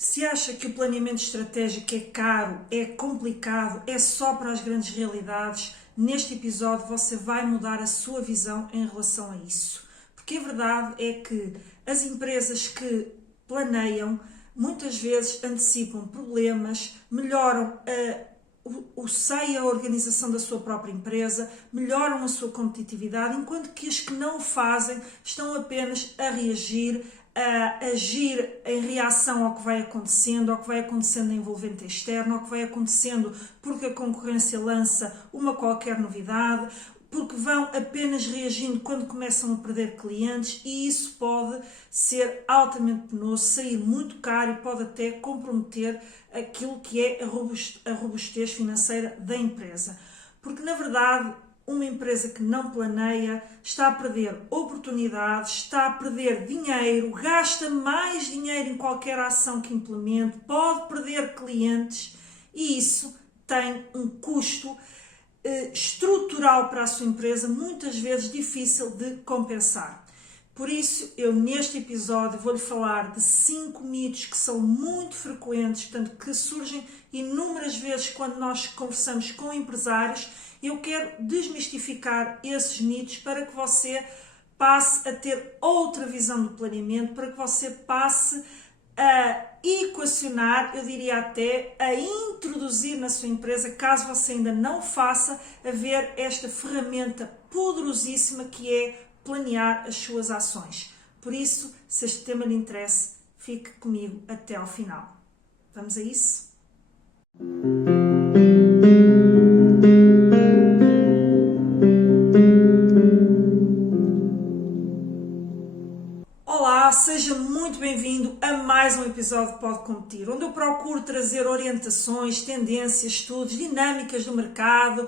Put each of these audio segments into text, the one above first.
Se acha que o planeamento estratégico é caro, é complicado, é só para as grandes realidades, neste episódio você vai mudar a sua visão em relação a isso. Porque a verdade é que as empresas que planeiam muitas vezes antecipam problemas, melhoram o seio e a organização da sua própria empresa, melhoram a sua competitividade, enquanto que as que não o fazem estão apenas a reagir, a agir em reação ao que vai acontecendo na envolvente externa, ao que vai acontecendo porque a concorrência lança uma qualquer novidade, porque vão apenas reagindo quando começam a perder clientes, e isso pode ser altamente penoso, sair muito caro e pode até comprometer aquilo que é a robustez financeira da empresa. Porque, na verdade, uma empresa que não planeia está a perder oportunidades, está a perder dinheiro, gasta mais dinheiro em qualquer ação que implemente, pode perder clientes, e isso tem um custo estrutural para a sua empresa, muitas vezes difícil de compensar. Por isso, eu neste episódio vou-lhe falar de 5 mitos que são muito frequentes, portanto, que surgem inúmeras vezes quando nós conversamos com empresários. Eu quero desmistificar esses mitos para que você passe a ter outra visão do planeamento, para que você passe a equacionar, eu diria até a introduzir na sua empresa, caso você ainda não faça, a ver esta ferramenta poderosíssima que é planear as suas ações. Por isso, se este tema lhe interessa, fique comigo até ao final. Vamos a isso? Olá, seja muito bem-vindo a mais um episódio de Pode Competir, onde eu procuro trazer orientações, tendências, estudos, dinâmicas do mercado,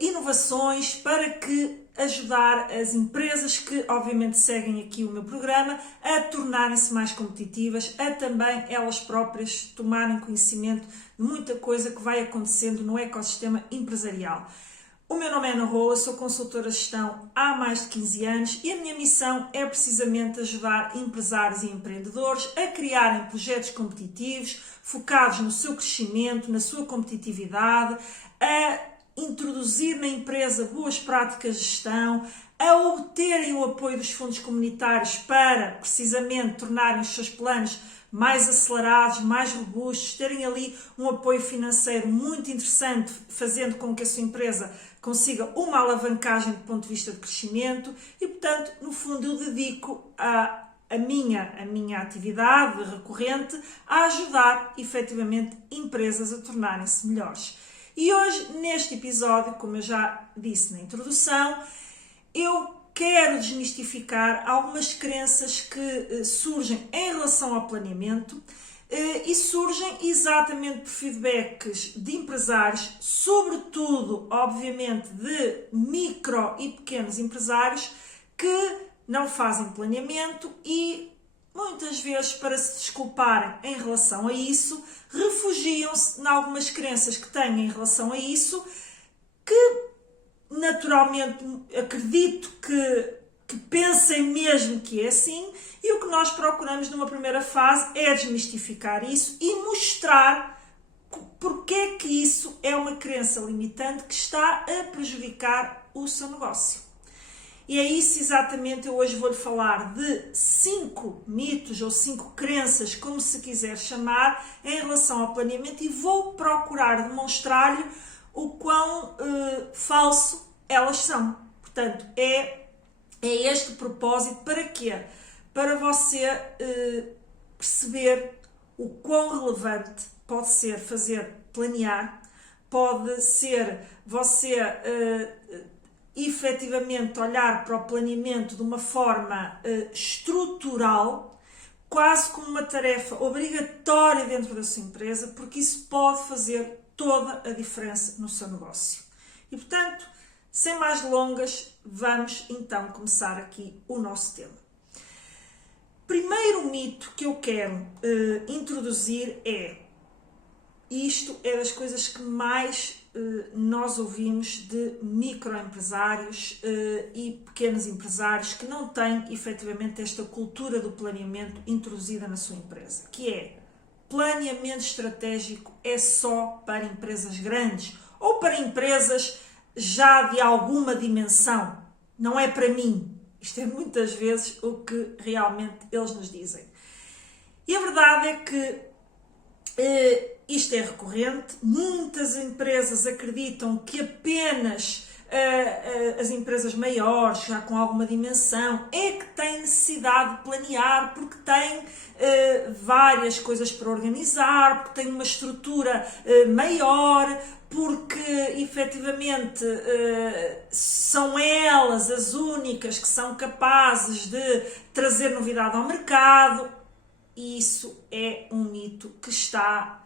inovações para que ajudar as empresas que obviamente seguem aqui o meu programa a tornarem-se mais competitivas, a também elas próprias tomarem conhecimento de muita coisa que vai acontecendo no ecossistema empresarial. O meu nome é Ana Roa, sou consultora de gestão há mais de 15 anos e a minha missão é precisamente ajudar empresários e empreendedores a criarem projetos competitivos, focados no seu crescimento, na sua competitividade, a introduzir na empresa boas práticas de gestão, a obterem o apoio dos fundos comunitários para precisamente tornarem os seus planos mais acelerados, mais robustos, terem ali um apoio financeiro muito interessante, fazendo com que a sua empresa consiga uma alavancagem do ponto de vista de crescimento e, portanto, no fundo eu dedico a minha atividade recorrente a ajudar, efetivamente, empresas a tornarem-se melhores. E hoje, neste episódio, como eu já disse na introdução, eu quero desmistificar algumas crenças que surgem em relação ao planeamento e surgem exatamente por feedbacks de empresários, sobretudo, obviamente, de micro e pequenos empresários que não fazem planeamento e muitas vezes, para se desculparem em relação a isso, refugiam-se em algumas crenças que têm em relação a isso, que naturalmente acredito que pensem mesmo que é assim, e o que nós procuramos numa primeira fase é desmistificar isso e mostrar porque é que isso é uma crença limitante que está a prejudicar o seu negócio. E é isso exatamente, eu hoje vou-lhe falar de 5 mitos ou 5 crenças, como se quiser chamar, em relação ao planeamento, e vou procurar demonstrar-lhe o quão falso elas são. Portanto, é este o propósito. Para quê? Para você perceber o quão relevante pode ser planear, pode ser você efetivamente olhar para o planeamento de uma forma estrutural, quase como uma tarefa obrigatória dentro da sua empresa, porque isso pode fazer toda a diferença no seu negócio. E, portanto, sem mais delongas, vamos então começar aqui o nosso tema. Primeiro mito que eu quero introduzir isto é das coisas que mais nós ouvimos de microempresários e pequenos empresários que não têm efetivamente esta cultura do planeamento introduzida na sua empresa, que é: planeamento estratégico é só para empresas grandes ou para empresas já de alguma dimensão. Não é para mim. Isto é muitas vezes o que realmente eles nos dizem. E a verdade é que isto é recorrente. Muitas empresas acreditam que apenas as empresas maiores, já com alguma dimensão, é que têm necessidade de planear, porque têm várias coisas para organizar, porque têm uma estrutura maior, porque efetivamente são elas as únicas que são capazes de trazer novidade ao mercado. E isso é um mito que está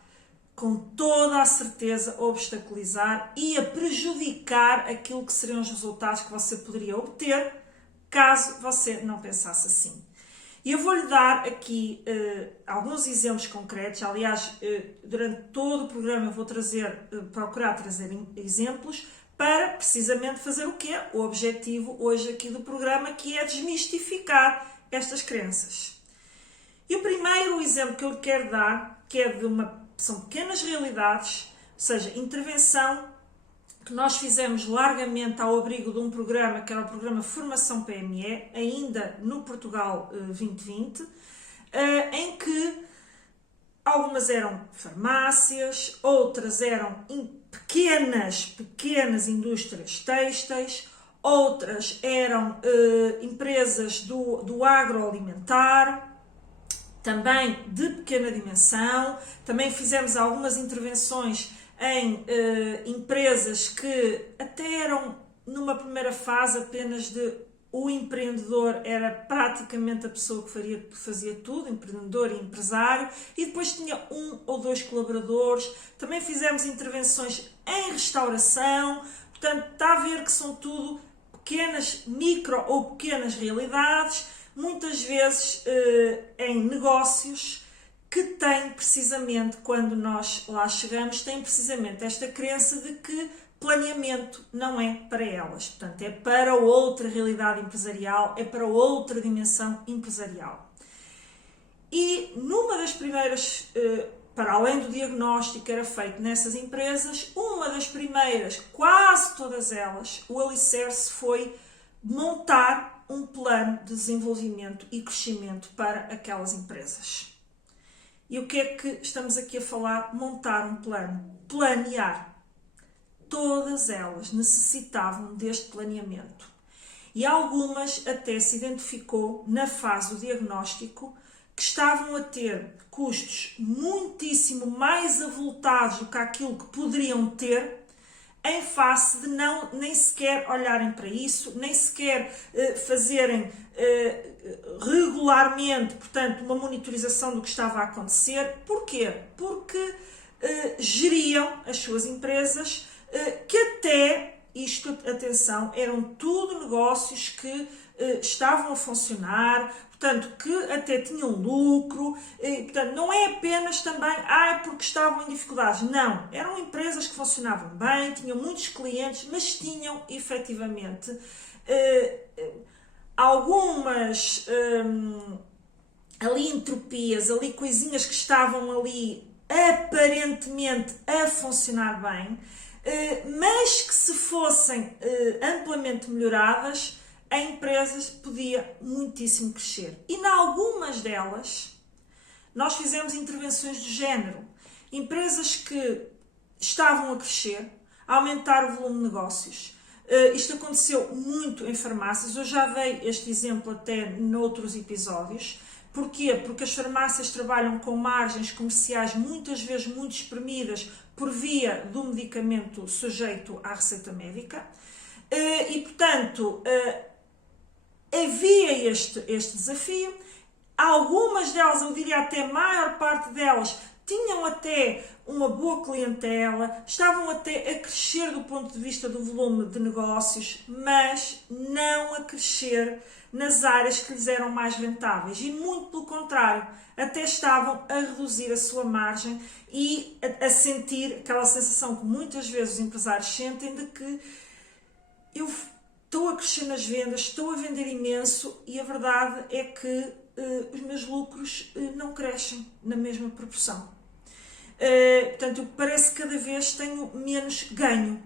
com toda a certeza a obstaculizar e a prejudicar aquilo que seriam os resultados que você poderia obter caso você não pensasse assim. E eu vou-lhe dar aqui alguns exemplos concretos. Aliás, durante todo o programa eu vou procurar trazer exemplos para precisamente fazer o quê? O objetivo hoje aqui do programa, que é desmistificar estas crenças. E o primeiro exemplo que eu lhe quero dar, que é são pequenas realidades, ou seja, intervenção que nós fizemos largamente ao abrigo de um programa, que era o programa Formação PME, ainda no Portugal 2020, em que algumas eram farmácias, outras eram pequenas indústrias têxteis, outras eram empresas do agroalimentar, também de pequena dimensão. Também fizemos algumas intervenções em empresas que até eram, numa primeira fase, apenas o empreendedor era praticamente a pessoa que fazia tudo, empreendedor e empresário, e depois tinha 1 ou 2 colaboradores. Também fizemos intervenções em restauração. Portanto, está a ver que são tudo pequenas, micro ou pequenas realidades, muitas vezes em negócios que têm precisamente, quando nós lá chegamos, têm precisamente esta crença de que planeamento não é para elas. Portanto, é para outra realidade empresarial, é para outra dimensão empresarial. E numa das primeiras, para além do diagnóstico que era feito nessas empresas, uma das primeiras, quase todas elas, o alicerce foi montar um plano de desenvolvimento e crescimento para aquelas empresas. E o que é que estamos aqui a falar? Montar um plano. Planear. Todas elas necessitavam deste planeamento. E algumas até se identificou na fase do diagnóstico que estavam a ter custos muitíssimo mais avultados do que aquilo que poderiam ter, em face de nem sequer olharem para isso, nem sequer fazerem regularmente, portanto, uma monitorização do que estava a acontecer. Porquê? Porque geriam as suas empresas, que até, isto, atenção, eram tudo negócios que estavam a funcionar, portanto, que até tinham lucro, portanto, não é apenas também, porque estavam em dificuldades. Não, eram empresas que funcionavam bem, tinham muitos clientes, mas tinham, efetivamente, algumas ali entropias, ali coisinhas que estavam ali aparentemente a funcionar bem, mas que se fossem amplamente melhoradas, a empresa podia muitíssimo crescer. E em algumas delas, nós fizemos intervenções do género. Empresas que estavam a crescer, a aumentar o volume de negócios. Isto aconteceu muito em farmácias. Eu já dei este exemplo até noutros episódios. Porquê? Porque as farmácias trabalham com margens comerciais muitas vezes muito espremidas por via do medicamento sujeito à receita médica. E, portanto, havia este desafio. Algumas delas, eu diria até a maior parte delas, tinham até uma boa clientela, estavam até a crescer do ponto de vista do volume de negócios, mas não a crescer nas áreas que lhes eram mais rentáveis. E muito pelo contrário, até estavam a reduzir a sua margem e a sentir aquela sensação que muitas vezes os empresários sentem de que eu estou a crescer nas vendas, estou a vender imenso e a verdade é que os meus lucros não crescem na mesma proporção. Portanto, parece que cada vez tenho menos ganho.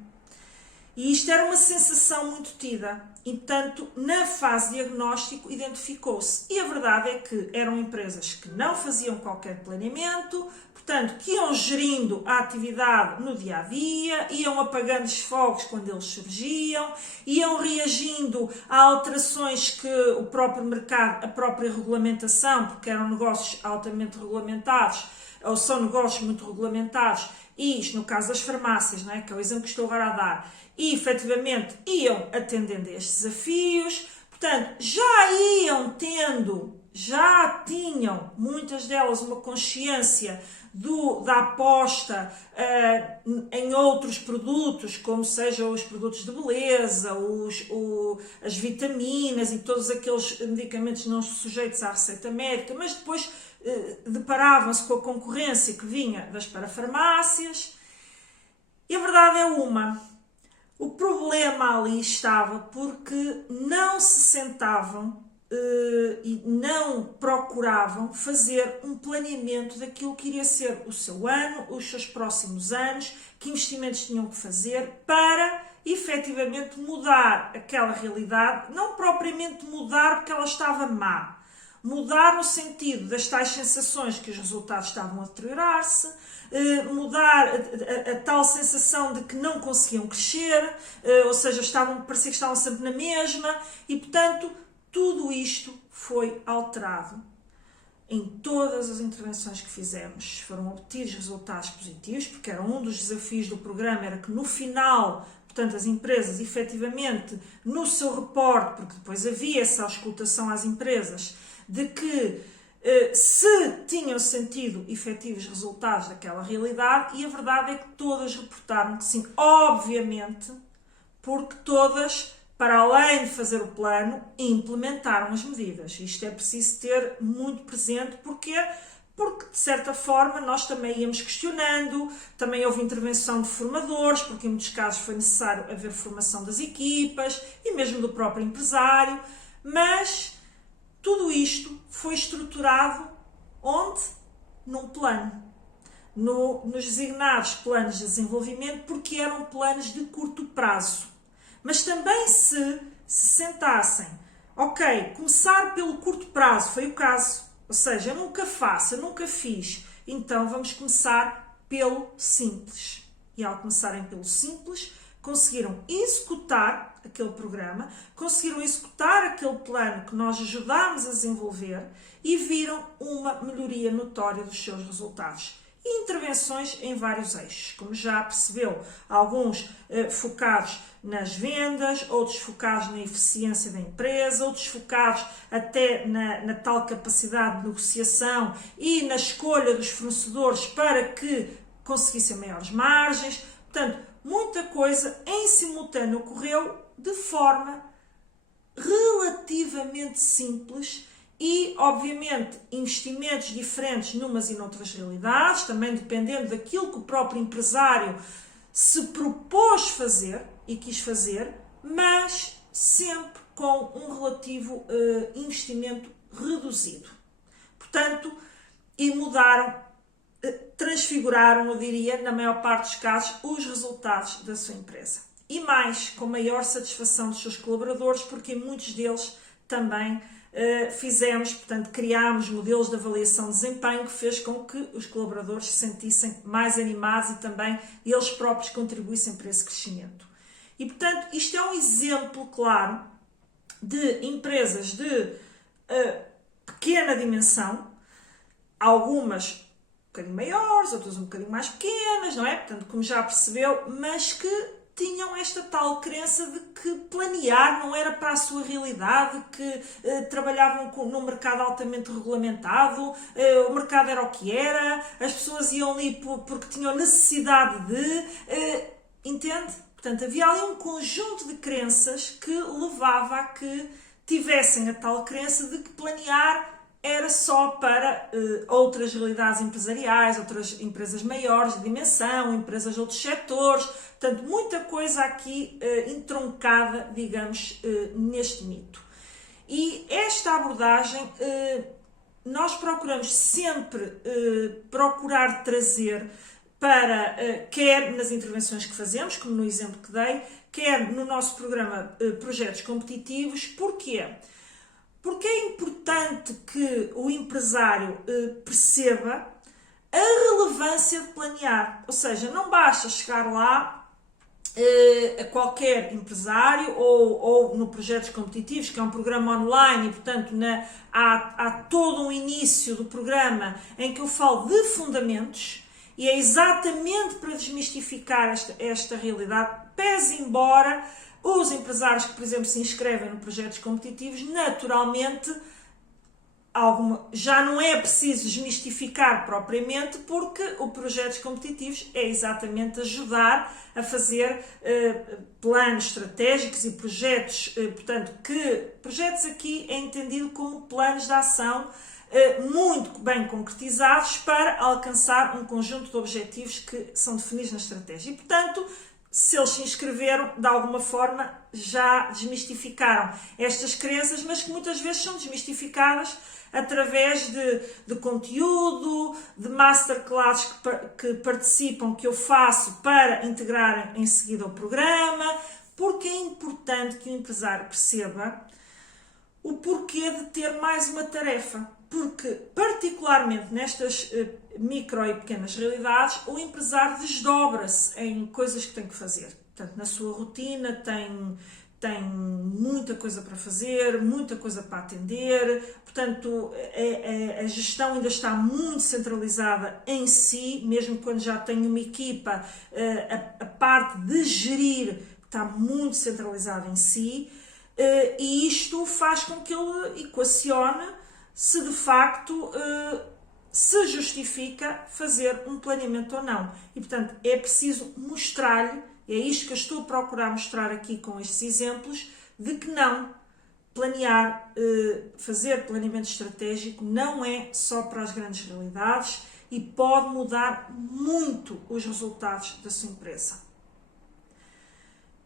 E isto era uma sensação muito tida. E, portanto, na fase de diagnóstico, identificou-se. E a verdade é que eram empresas que não faziam qualquer planeamento, portanto, que iam gerindo a atividade no dia-a-dia, iam apagando os fogos quando eles surgiam, iam reagindo a alterações que o próprio mercado, a própria regulamentação, porque eram negócios altamente regulamentados, ou são negócios muito regulamentados, e isto no caso das farmácias, não é? Que é o exemplo que estou agora a dar, e efetivamente iam atendendo a estes desafios, portanto, já tinham, muitas delas, uma consciência da aposta em outros produtos, como sejam os produtos de beleza, as vitaminas e todos aqueles medicamentos não sujeitos à receita médica, mas depois deparavam-se com a concorrência que vinha das parafarmácias. E a verdade é o problema ali estava porque não se sentavam e não procuravam fazer um planeamento daquilo que iria ser o seu ano, os seus próximos anos, que investimentos tinham que fazer para efetivamente mudar aquela realidade, não propriamente mudar porque ela estava má, mudar no sentido das tais sensações que os resultados estavam a deteriorar-se, mudar a tal sensação de que não conseguiam crescer, ou seja, parecia que estavam sempre na mesma, e portanto tudo isto foi alterado. Em todas as intervenções que fizemos foram obtidos resultados positivos, porque era um dos desafios do programa, era que no final, portanto, as empresas efetivamente no seu reporte, porque depois havia essa auscultação às empresas, de que se tinham sentido efetivos resultados daquela realidade, e a verdade é que todas reportaram que sim, obviamente, porque todas, para além de fazer o plano, implementaram as medidas. Isto é preciso ter muito presente, porque de certa forma nós também íamos questionando, também houve intervenção de formadores, porque em muitos casos foi necessário haver formação das equipas e mesmo do próprio empresário, mas tudo isto foi estruturado onde? Num plano. Nos designados planos de desenvolvimento, porque eram planos de curto prazo. Mas também se sentassem, ok, começar pelo curto prazo, foi o caso. Ou seja, eu nunca faço, eu nunca fiz. Então vamos começar pelo simples. E ao começarem pelo simples, conseguiram executar aquele programa, conseguiram executar aquele plano que nós ajudámos a desenvolver e viram uma melhoria notória dos seus resultados. E intervenções em vários eixos, como já percebeu, alguns focados nas vendas, outros focados na eficiência da empresa, outros focados até na tal capacidade de negociação e na escolha dos fornecedores para que conseguissem maiores margens. Portanto, muita coisa em simultâneo ocorreu de forma relativamente simples e, obviamente, investimentos diferentes numas e noutras realidades, também dependendo daquilo que o próprio empresário se propôs fazer e quis fazer, mas sempre com um relativo investimento reduzido. Portanto, e mudaram, transfiguraram, eu diria, na maior parte dos casos, os resultados da sua empresa. E mais, com maior satisfação dos seus colaboradores, porque muitos deles também fizemos, portanto, criámos modelos de avaliação de desempenho que fez com que os colaboradores se sentissem mais animados e também eles próprios contribuíssem para esse crescimento. E, portanto, isto é um exemplo claro de empresas de pequena dimensão, algumas um bocadinho maiores, outras um bocadinho mais pequenas, não é? Portanto, como já percebeu, mas que tinham esta tal crença de que planear não era para a sua realidade, que trabalhavam num mercado altamente regulamentado, o mercado era o que era, as pessoas iam ali porque tinham necessidade de... entende? Portanto, havia ali um conjunto de crenças que levava a que tivessem a tal crença de que planear era só para outras realidades empresariais, outras empresas maiores de dimensão, empresas de outros setores. Portanto, muita coisa aqui entroncada, digamos, neste mito. E esta abordagem nós procuramos sempre procurar trazer para, quer nas intervenções que fazemos, como no exemplo que dei, quer no nosso programa Projetos Competitivos. Porquê? Porque é importante que o empresário perceba a relevância de planear. Ou seja, não basta chegar lá a qualquer empresário ou no Projetos Competitivos, que é um programa online e, portanto, há todo um início do programa em que eu falo de fundamentos e é exatamente para desmistificar esta realidade, pese embora os empresários que, por exemplo, se inscrevem no Projetos Competitivos, naturalmente, já não é preciso desmistificar propriamente, porque o Projetos Competitivos é exatamente ajudar a fazer planos estratégicos e projetos, portanto, projetos aqui é entendido como planos de ação muito bem concretizados para alcançar um conjunto de objetivos que são definidos na estratégia. E, portanto, se eles se inscreveram, de alguma forma já desmistificaram estas crenças, mas que muitas vezes são desmistificadas através de conteúdo, de masterclasses que participam, que eu faço para integrar em seguida o programa, porque é importante que o empresário perceba o porquê de ter mais uma tarefa. Porque, particularmente nestas micro e pequenas realidades, o empresário desdobra-se em coisas que tem que fazer. Portanto, na sua rotina tem muita coisa para fazer, muita coisa para atender, portanto, a gestão ainda está muito centralizada em si, mesmo quando já tem uma equipa, a parte de gerir está muito centralizada em si, e isto faz com que ele equacione se de facto se justifica fazer um planeamento ou não. E, portanto, é preciso mostrar-lhe, é isto que eu estou a procurar mostrar aqui com estes exemplos, de que não, fazer planeamento estratégico não é só para as grandes realidades e pode mudar muito os resultados da sua empresa.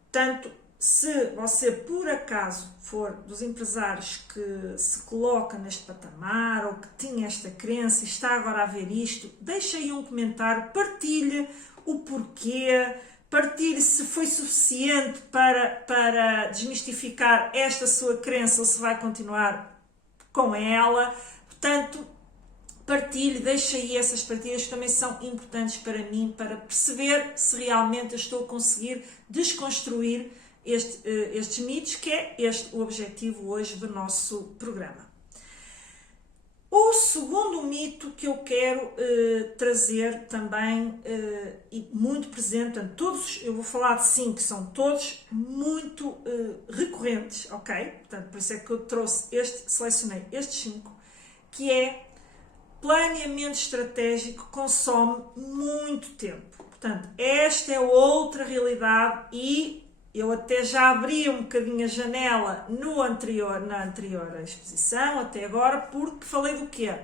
Portanto, se você por acaso for dos empresários que se coloca neste patamar ou que tinha esta crença e está agora a ver isto, deixe aí um comentário, partilhe o porquê, partilhe se foi suficiente para desmistificar esta sua crença ou se vai continuar com ela. Portanto, partilhe, deixe aí essas partilhas que também são importantes para mim, para perceber se realmente eu estou a conseguir desconstruir estes mitos, que é o objetivo hoje do nosso programa. O segundo mito que eu quero trazer também, e muito presente, portanto, eu vou falar de 5, que são todos muito recorrentes, ok? Portanto, por isso é que eu selecionei estes 5, que é: planeamento estratégico consome muito tempo. Portanto, esta é outra realidade e eu até já abri um bocadinho a janela na anterior exposição, até agora, porque falei do quê?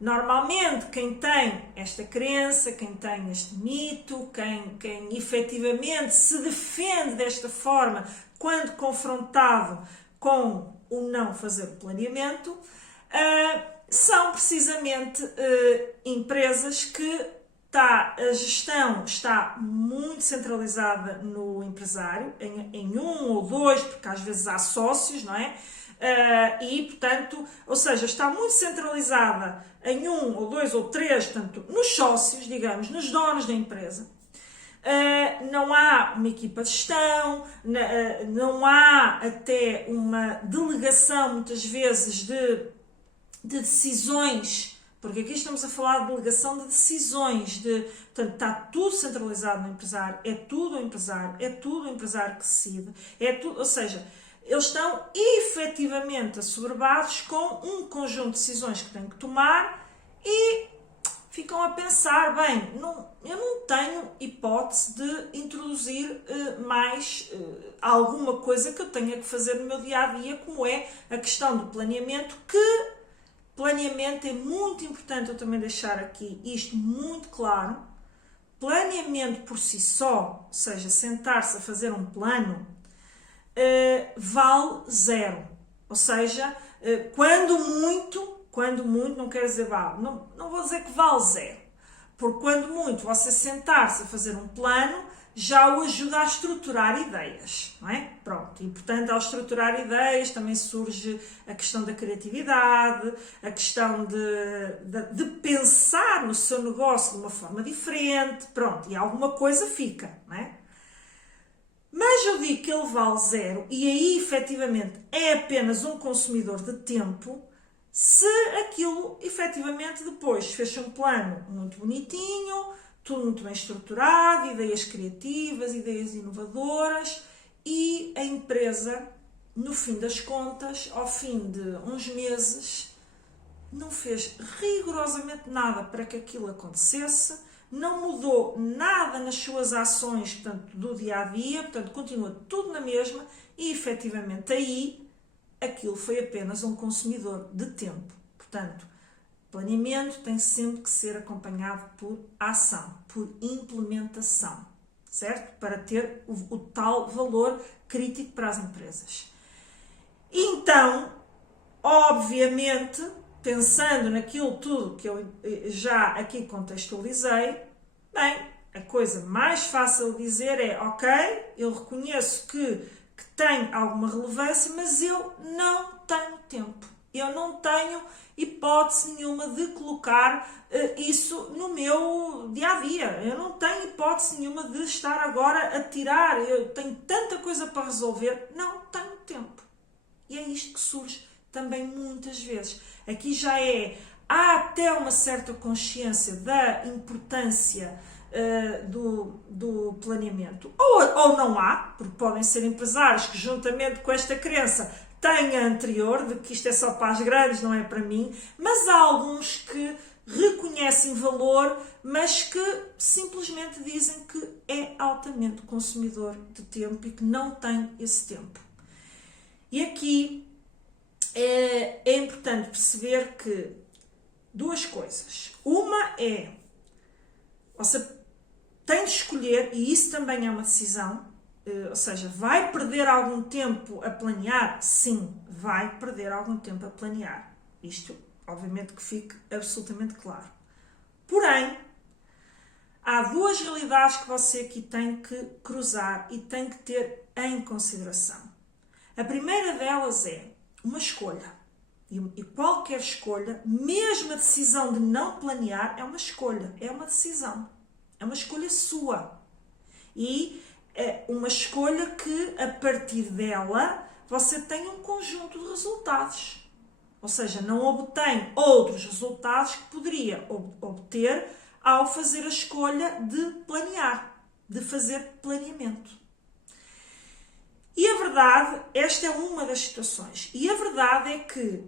Normalmente, quem tem esta crença, quem tem este mito, quem efetivamente se defende desta forma quando confrontado com o não fazer o planeamento, são precisamente empresas que a gestão está muito centralizada no empresário, em um ou dois, porque às vezes há sócios, não é? E, portanto, ou seja, está muito centralizada em um ou dois ou três, portanto, nos sócios, digamos, nos donos da empresa. Não há uma equipa de gestão, não há até uma delegação, muitas vezes, de decisões, porque aqui estamos a falar de delegação de decisões, portanto, está tudo centralizado no empresário, é tudo o empresário que decide, ou seja, eles estão efetivamente assoberbados com um conjunto de decisões que têm que tomar e ficam a pensar, bem, eu não tenho hipótese de introduzir mais alguma coisa que eu tenha que fazer no meu dia-a-dia, como é a questão do planeamento, planeamento é muito importante eu também deixar aqui isto muito claro. Planeamento por si só, ou seja, sentar-se a fazer um plano, vale 0. Ou seja, quando muito, quando muito, não quero dizer vale, não vou dizer que vale zero, porque quando muito você sentar-se a fazer um plano, já o ajuda a estruturar ideias, não é? Pronto, e portanto ao estruturar ideias também surge a questão da criatividade, a questão de pensar no seu negócio de uma forma diferente, pronto, e alguma coisa fica, não é? Mas eu digo que ele vale zero e aí efetivamente é apenas um consumidor de tempo se aquilo efetivamente depois fecha um plano muito bonitinho, tudo muito bem estruturado, ideias criativas, ideias inovadoras e a empresa, no fim das contas, ao fim de uns meses, não fez rigorosamente nada para que aquilo acontecesse, não mudou nada nas suas ações, portanto, do dia a dia, portanto, continua tudo na mesma e efetivamente aí aquilo foi apenas um consumidor de tempo. Portanto, planeamento tem sempre que ser acompanhado por ação, por implementação, certo? Para ter o tal valor crítico para as empresas. Então, obviamente, pensando naquilo tudo que eu já aqui contextualizei, bem, a coisa mais fácil de dizer é, ok, eu reconheço que tem alguma relevância, mas eu não tenho tempo. Eu não tenho hipótese nenhuma de colocar isso no meu dia-a-dia. Eu não tenho hipótese nenhuma de estar agora a tirar. Eu tenho tanta coisa para resolver. Não tenho tempo. E é isto que surge também muitas vezes. Aqui já há até uma certa consciência da importância do planeamento. Ou não há, porque podem ser empresários que juntamente com esta crença têm a anterior, de que isto é só para as grandes, não é para mim, mas há alguns que reconhecem valor, mas que simplesmente dizem que é altamente consumidor de tempo e que não tem esse tempo. E aqui é importante perceber que duas coisas. Uma é, você tem de escolher, e isso também é uma decisão, ou seja, vai perder algum tempo a planear? Sim, vai perder algum tempo a planear. Isto, obviamente, que fique absolutamente claro. Porém, há duas realidades que você aqui tem que cruzar e tem que ter em consideração. A primeira delas é uma escolha. E qualquer escolha, mesmo a decisão de não planear, é uma escolha, é uma decisão. É uma escolha sua. E é uma escolha que, a partir dela, você tem um conjunto de resultados. Ou seja, não obtém outros resultados que poderia obter ao fazer a escolha de planear, de fazer planeamento. E a verdade, esta é uma das situações. E a verdade é que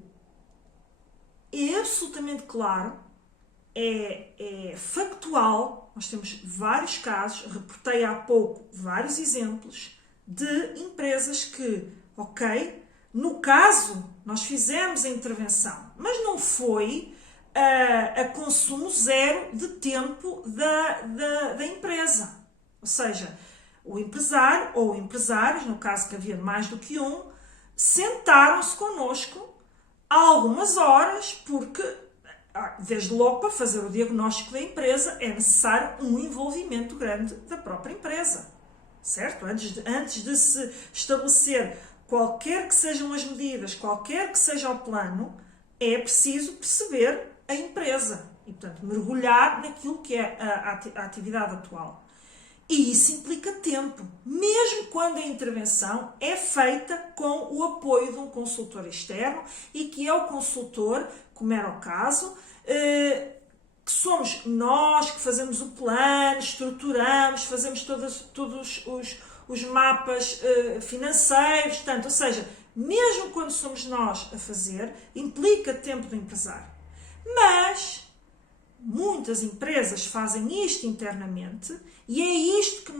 é absolutamente claro, é factual, nós temos vários casos, reportei há pouco vários exemplos de empresas que, ok, no caso nós fizemos a intervenção, mas não foi a consumo zero de tempo da empresa. Ou seja, o empresário ou empresários, no caso que havia mais do que um, sentaram-se connosco há algumas horas porque, desde logo, para fazer o diagnóstico da empresa é necessário um envolvimento grande da própria empresa, certo? Antes de se estabelecer qualquer que sejam as medidas, qualquer que seja o plano, é preciso perceber a empresa e, portanto, mergulhar naquilo que é a atividade atual. E isso implica tempo, mesmo quando a intervenção é feita com o apoio de um consultor externo e que é o consultor, como era o caso, que somos nós que fazemos o plano, estruturamos, fazemos todos os mapas financeiros, portanto, ou seja, mesmo quando somos nós a fazer, implica tempo do empresário. Mas muitas empresas fazem isto internamente e é isto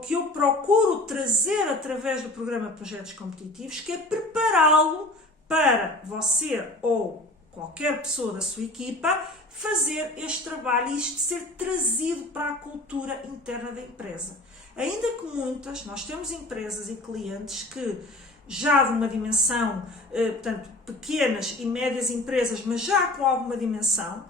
que eu procuro trazer através do programa Projetos Competitivos, que é prepará-lo para você ou qualquer pessoa da sua equipa fazer este trabalho e isto ser trazido para a cultura interna da empresa. Ainda que nós temos empresas e clientes que já de uma dimensão, portanto, pequenas e médias empresas, mas já com alguma dimensão,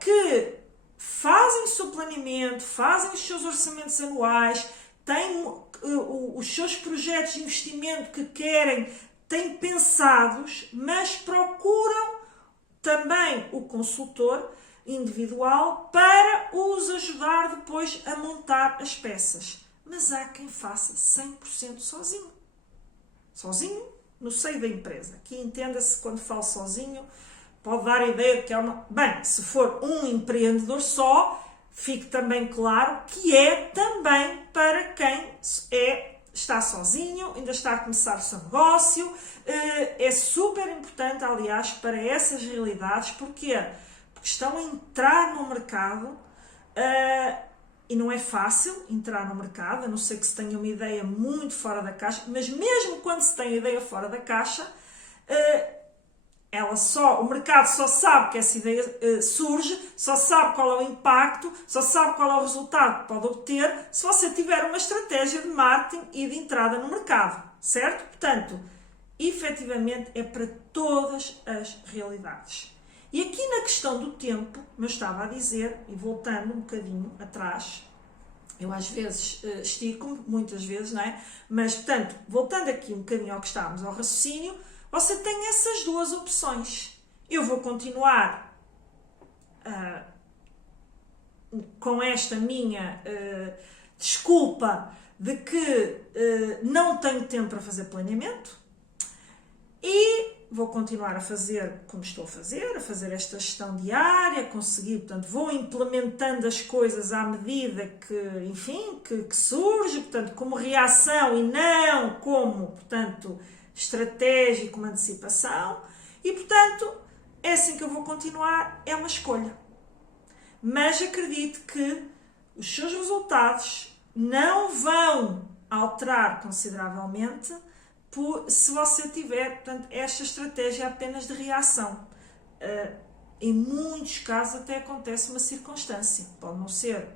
que fazem o seu planeamento, fazem os seus orçamentos anuais, têm os seus projetos de investimento que querem, têm pensados, mas procuram também o consultor individual para os ajudar depois a montar as peças. Mas há quem faça 100% sozinho. Sozinho no seio da empresa. Aqui entenda-se, quando falo sozinho, pode dar a ideia de que é uma... Bem, se for um empreendedor só, fique também claro que é também para quem está sozinho, ainda está a começar o seu negócio. É super importante, aliás, para essas realidades. Porquê? Porque estão a entrar no mercado e não é fácil entrar no mercado, a não ser que se tenha uma ideia muito fora da caixa, mas mesmo quando se tem a ideia fora da caixa, o mercado só sabe que essa ideia surge, só sabe qual é o impacto, só sabe qual é o resultado que pode obter se você tiver uma estratégia de marketing e de entrada no mercado, certo? Portanto, efetivamente é para todas as realidades. E aqui na questão do tempo, como eu estava a dizer, e voltando um bocadinho atrás, eu às vezes estico-me, muitas vezes, não é? Mas, portanto, voltando aqui um bocadinho ao que estávamos, ao raciocínio, você tem essas duas opções. Eu vou continuar com esta minha desculpa de que não tenho tempo para fazer planeamento e vou continuar a fazer como estou a fazer esta gestão diária, conseguir, portanto, vou implementando as coisas à medida que, enfim, que surge, portanto, como reação e não como, portanto, estratégia e como antecipação, e, portanto, é assim que eu vou continuar, é uma escolha. Mas acredito que os seus resultados não vão alterar consideravelmente se você tiver, portanto, esta estratégia apenas de reação. Em muitos casos até acontece uma circunstância, pode não ser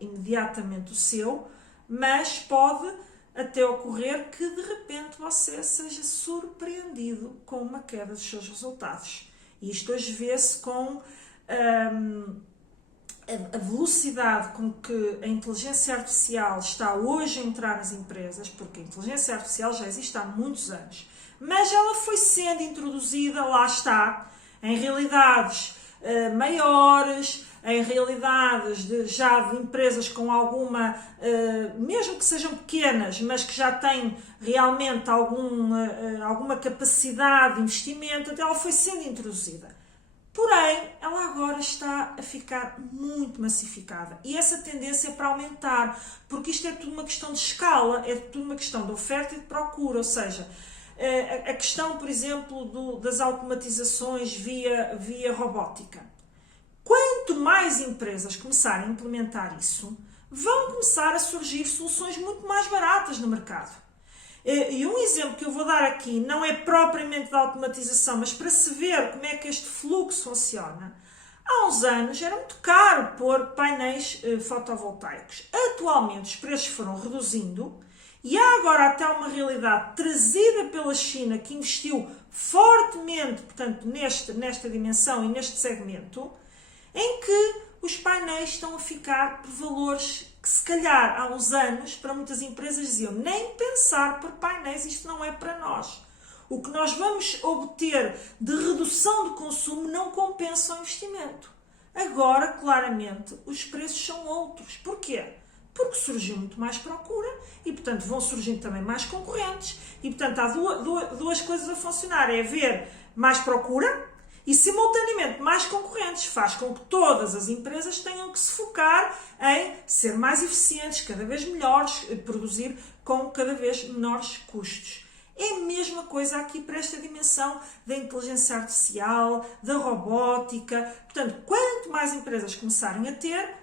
imediatamente o seu, mas pode até ocorrer que de repente você seja surpreendido com uma queda dos seus resultados. E isto hoje vê-se com a velocidade com que a inteligência artificial está hoje a entrar nas empresas, porque a inteligência artificial já existe há muitos anos, mas ela foi sendo introduzida, lá está, em realidades maiores, em realidades já de empresas com alguma, mesmo que sejam pequenas, mas que já têm realmente alguma capacidade de investimento, até ela foi sendo introduzida. Porém, ela agora está a ficar muito massificada e essa tendência é para aumentar, porque isto é tudo uma questão de escala, é tudo uma questão de oferta e de procura, ou seja, a questão, por exemplo, das automatizações via robótica. Quanto mais empresas começarem a implementar isso, vão começar a surgir soluções muito mais baratas no mercado. E um exemplo que eu vou dar aqui não é propriamente da automatização, mas para se ver como é que este fluxo funciona. Há uns anos era muito caro pôr painéis fotovoltaicos. Atualmente os preços foram reduzindo e há agora até uma realidade trazida pela China que investiu fortemente, portanto, nesta dimensão e neste segmento, em que os painéis estão a ficar por valores que se calhar há uns anos para muitas empresas diziam nem pensar por painéis, isto não é para nós. O que nós vamos obter de redução de consumo não compensa o investimento. Agora, claramente, os preços são outros. Porquê? Porque surgiu muito mais procura e, portanto, vão surgindo também mais concorrentes e, portanto, há duas coisas a funcionar. É haver mais procura e, simultaneamente, mais concorrentes. Faz com que todas as empresas tenham que se focar em ser mais eficientes, cada vez melhores, produzir com cada vez menores custos. É a mesma coisa aqui para esta dimensão da inteligência artificial, da robótica. Portanto, quanto mais empresas começarem a ter,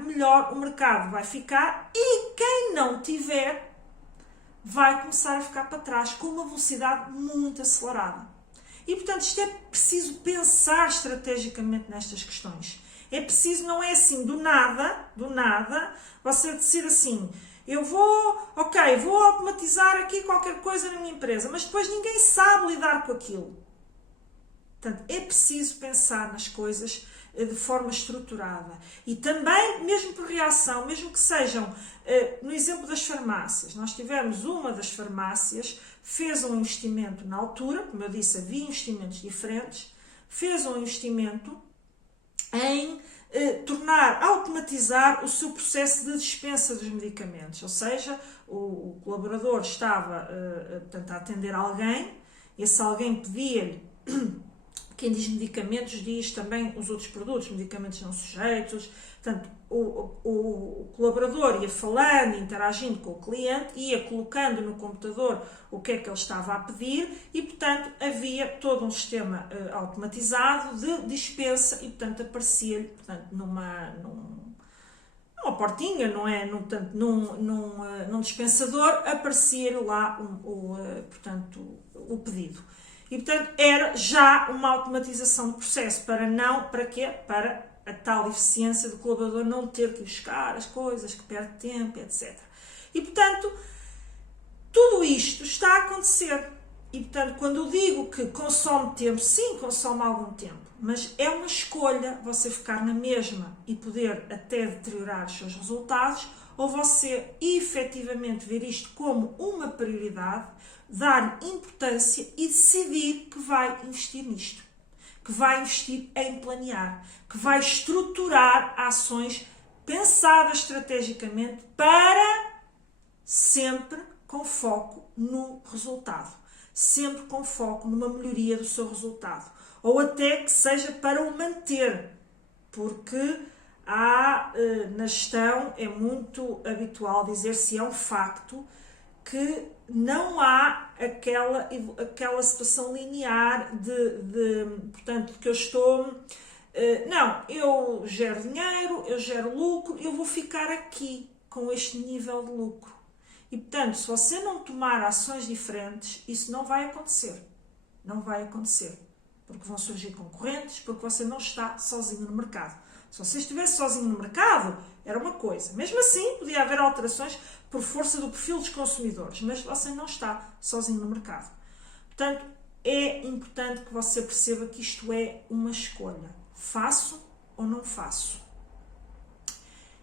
melhor o mercado vai ficar e quem não tiver vai começar a ficar para trás com uma velocidade muito acelerada. E, portanto, isto é preciso pensar estrategicamente nestas questões. É preciso, não é assim, do nada, você decide assim, vou automatizar aqui qualquer coisa na minha empresa, mas depois ninguém sabe lidar com aquilo. Portanto, é preciso pensar nas coisas de forma estruturada. E também, mesmo por reação, mesmo que sejam, no exemplo das farmácias, nós tivemos uma das farmácias, fez um investimento na altura, como eu disse, havia investimentos diferentes, fez um investimento em automatizar o seu processo de dispensa dos medicamentos, ou seja, o colaborador estava portanto, a atender alguém, esse alguém pedia-lhe, quem diz medicamentos diz também os outros produtos, medicamentos não sujeitos, portanto, o colaborador ia falando, interagindo com o cliente, ia colocando no computador o que é que ele estava a pedir e, portanto, havia todo um sistema automatizado de dispensa e, portanto, aparecia-lhe, portanto, numa portinha, não é? Portanto, num dispensador, aparecia-lhe lá portanto, o pedido. E, portanto, era já uma automatização do processo. Para quê? Para a tal eficiência do colaborador não ter que buscar as coisas, que perde tempo, etc. E, portanto, tudo isto está a acontecer. E, portanto, quando eu digo que consome tempo, sim, consome algum tempo. Mas é uma escolha você ficar na mesma e poder até deteriorar os seus resultados, ou você efetivamente ver isto como uma prioridade, dar importância e decidir que vai investir nisto, que vai investir em planear, que vai estruturar ações pensadas estrategicamente para sempre com foco no resultado, sempre com foco numa melhoria do seu resultado, ou até que seja para o manter, porque na gestão é muito habitual dizer-se, é um facto, que não há aquela situação linear portanto, que eu estou... não, eu gero dinheiro, eu gero lucro, eu vou ficar aqui com este nível de lucro. E, portanto, se você não tomar ações diferentes, isso não vai acontecer. Não vai acontecer. Porque vão surgir concorrentes, porque você não está sozinho no mercado. Se você estivesse sozinho no mercado, era uma coisa. Mesmo assim, podia haver alterações por força do perfil dos consumidores, mas você não está sozinho no mercado. Portanto, é importante que você perceba que isto é uma escolha. Faço ou não faço?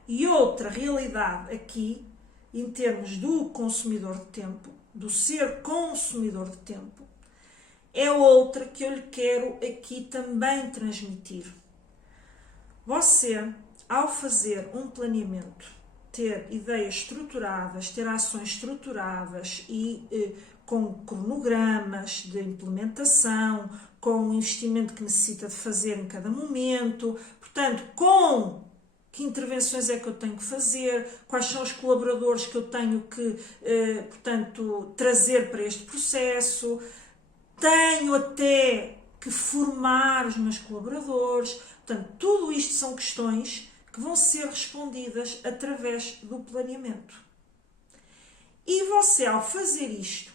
E outra realidade aqui, em termos do consumidor de tempo, do ser consumidor de tempo, é outra que eu lhe quero aqui também transmitir. Você, ao fazer um planeamento, ter ideias estruturadas, ter ações estruturadas e com cronogramas de implementação, com o investimento que necessita de fazer em cada momento, portanto, com que intervenções é que eu tenho que fazer, quais são os colaboradores que eu tenho que, portanto, trazer para este processo, tenho até que formar os meus colaboradores, portanto, tudo isto são questões que vão ser respondidas através do planeamento. E você, ao fazer isto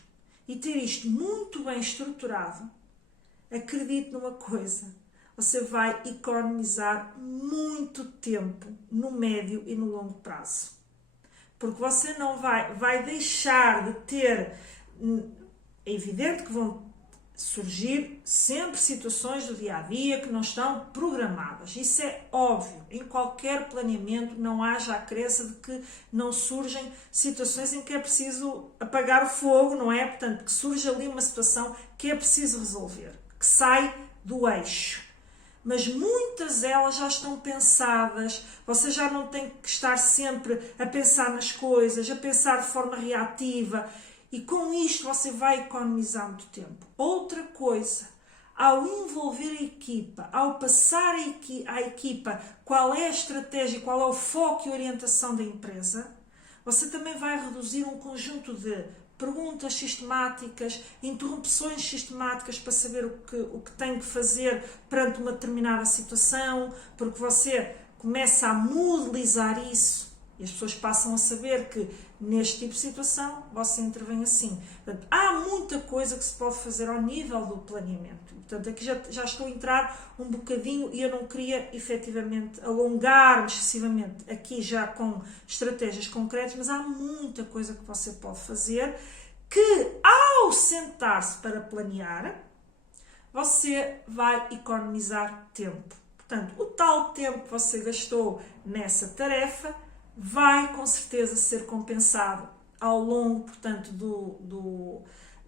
e ter isto muito bem estruturado, acredite numa coisa, você vai economizar muito tempo no médio e no longo prazo. Porque você não vai deixar de ter... É evidente que vão surgir sempre situações do dia-a-dia que não estão programadas. Isso é óbvio. Em qualquer planeamento não haja a crença de que não surgem situações em que é preciso apagar o fogo, não é? Portanto, que surge ali uma situação que é preciso resolver, que sai do eixo. Mas muitas delas já estão pensadas, você já não tem que estar sempre a pensar nas coisas, a pensar de forma reativa, e com isto você vai economizar muito tempo. Outra coisa, ao envolver a equipa, ao passar à equipa qual é a estratégia, qual é o foco e orientação da empresa, você também vai reduzir um conjunto de perguntas sistemáticas, interrupções sistemáticas para saber o que tem que fazer perante uma determinada situação, porque você começa a modelizar isso E as pessoas passam a saber que neste tipo de situação você intervém assim. Portanto, há muita coisa que se pode fazer ao nível do planeamento. Portanto, aqui já estou a entrar um bocadinho e eu não queria efetivamente alongar-me excessivamente aqui já com estratégias concretas, mas há muita coisa que você pode fazer que ao sentar-se para planear, você vai economizar tempo. Portanto, o tal tempo que você gastou nessa tarefa vai com certeza ser compensado ao longo, portanto,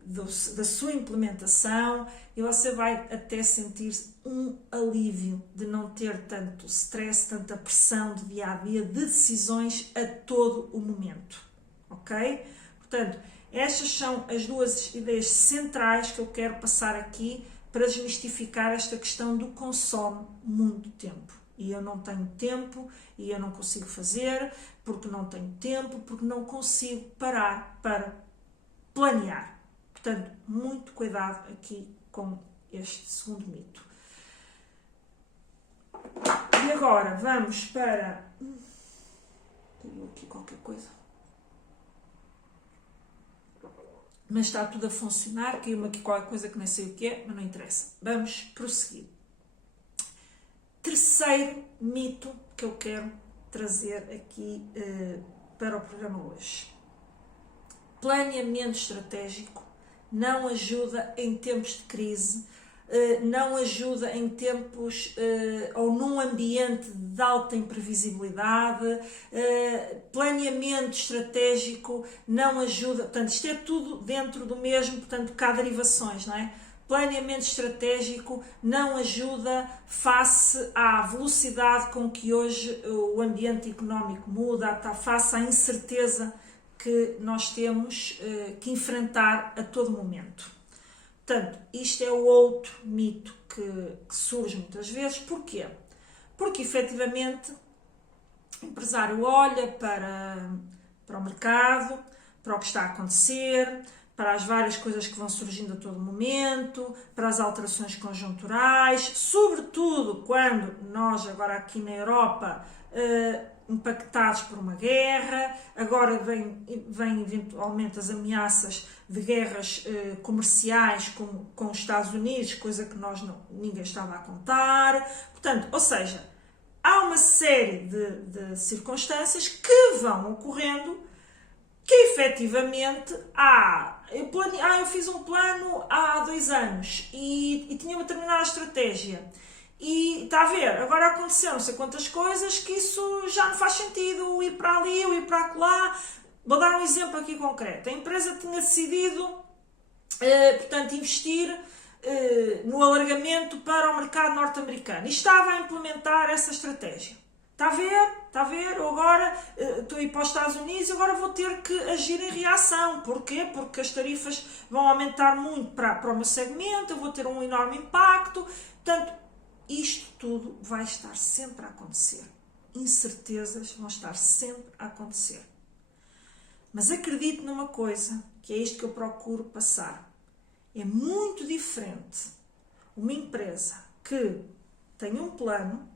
da sua implementação, e você vai até sentir um alívio de não ter tanto stress, tanta pressão de dia a dia, de decisões a todo o momento, ok? Portanto, estas são as duas ideias centrais que eu quero passar aqui para desmistificar esta questão do consome muito tempo. E eu não tenho tempo, e eu não consigo fazer, porque não tenho tempo, porque não consigo parar para planear. Portanto, muito cuidado aqui com este segundo mito. E agora vamos para... Tenho aqui qualquer coisa. Mas está tudo a funcionar, caiu-me aqui qualquer coisa que nem sei o que é, mas não interessa. Vamos prosseguir. Terceiro mito que eu quero trazer aqui para o programa hoje. Planeamento estratégico não ajuda em tempos de crise, não ajuda em tempos ou num ambiente de alta imprevisibilidade. Planeamento estratégico não ajuda, portanto, isto é tudo dentro do mesmo, portanto, cá derivações, não é? Planeamento estratégico não ajuda face à velocidade com que hoje o ambiente económico muda, face à incerteza que nós temos que enfrentar a todo momento. Portanto, isto é o outro mito que surge muitas vezes. Porquê? Porque, efetivamente, o empresário olha para o mercado, para o que está a acontecer, para as várias coisas que vão surgindo a todo momento, para as alterações conjunturais, sobretudo quando nós, agora aqui na Europa, impactados por uma guerra, agora vêm eventualmente as ameaças de guerras comerciais com os Estados Unidos, coisa que ninguém estava a contar. Portanto, ou seja, há uma série de circunstâncias que vão ocorrendo que efetivamente eu fiz um plano há 2 anos e tinha uma determinada estratégia. E está a ver, agora aconteceu não sei quantas coisas que isso já não faz sentido, ir para ali, ou ir para lá. Vou dar um exemplo aqui concreto. A empresa tinha decidido, portanto, investir no alargamento para o mercado norte-americano e estava a implementar essa estratégia. Está a ver, eu agora estou a ir para os Estados Unidos e agora vou ter que agir em reação. Porquê? Porque as tarifas vão aumentar muito para o meu segmento, eu vou ter um enorme impacto. Portanto, isto tudo vai estar sempre a acontecer. Incertezas vão estar sempre a acontecer. Mas acredite numa coisa, que é isto que eu procuro passar. É muito diferente uma empresa que tem um plano,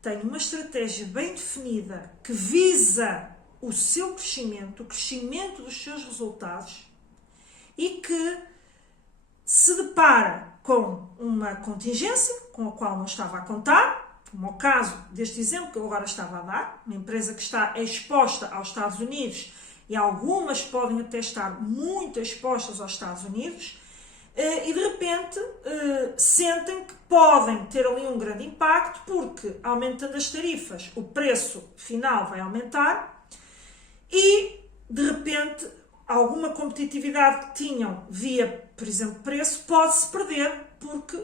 tem uma estratégia bem definida que visa o seu crescimento, o crescimento dos seus resultados e que se depara com uma contingência com a qual não estava a contar, como o caso deste exemplo que eu agora estava a dar, uma empresa que está exposta aos Estados Unidos e algumas podem até estar muito expostas aos Estados Unidos, e de repente sentem que podem ter ali um grande impacto porque aumentando as tarifas o preço final vai aumentar e de repente alguma competitividade que tinham via, por exemplo, preço pode-se perder porque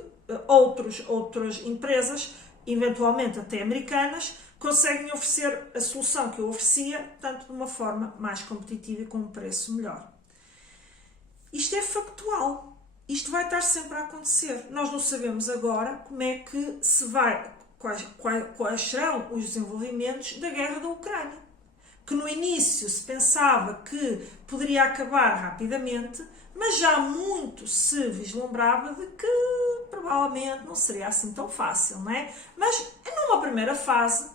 outras empresas, eventualmente até americanas, conseguem oferecer a solução que eu oferecia, portanto, de uma forma mais competitiva e com um preço melhor. Isto é factual. Isto vai estar sempre a acontecer. Nós não sabemos agora como é que quais serão os desenvolvimentos da guerra da Ucrânia. Que no início se pensava que poderia acabar rapidamente, mas já muito se vislumbrava de que provavelmente não seria assim tão fácil, não é? Mas numa primeira fase,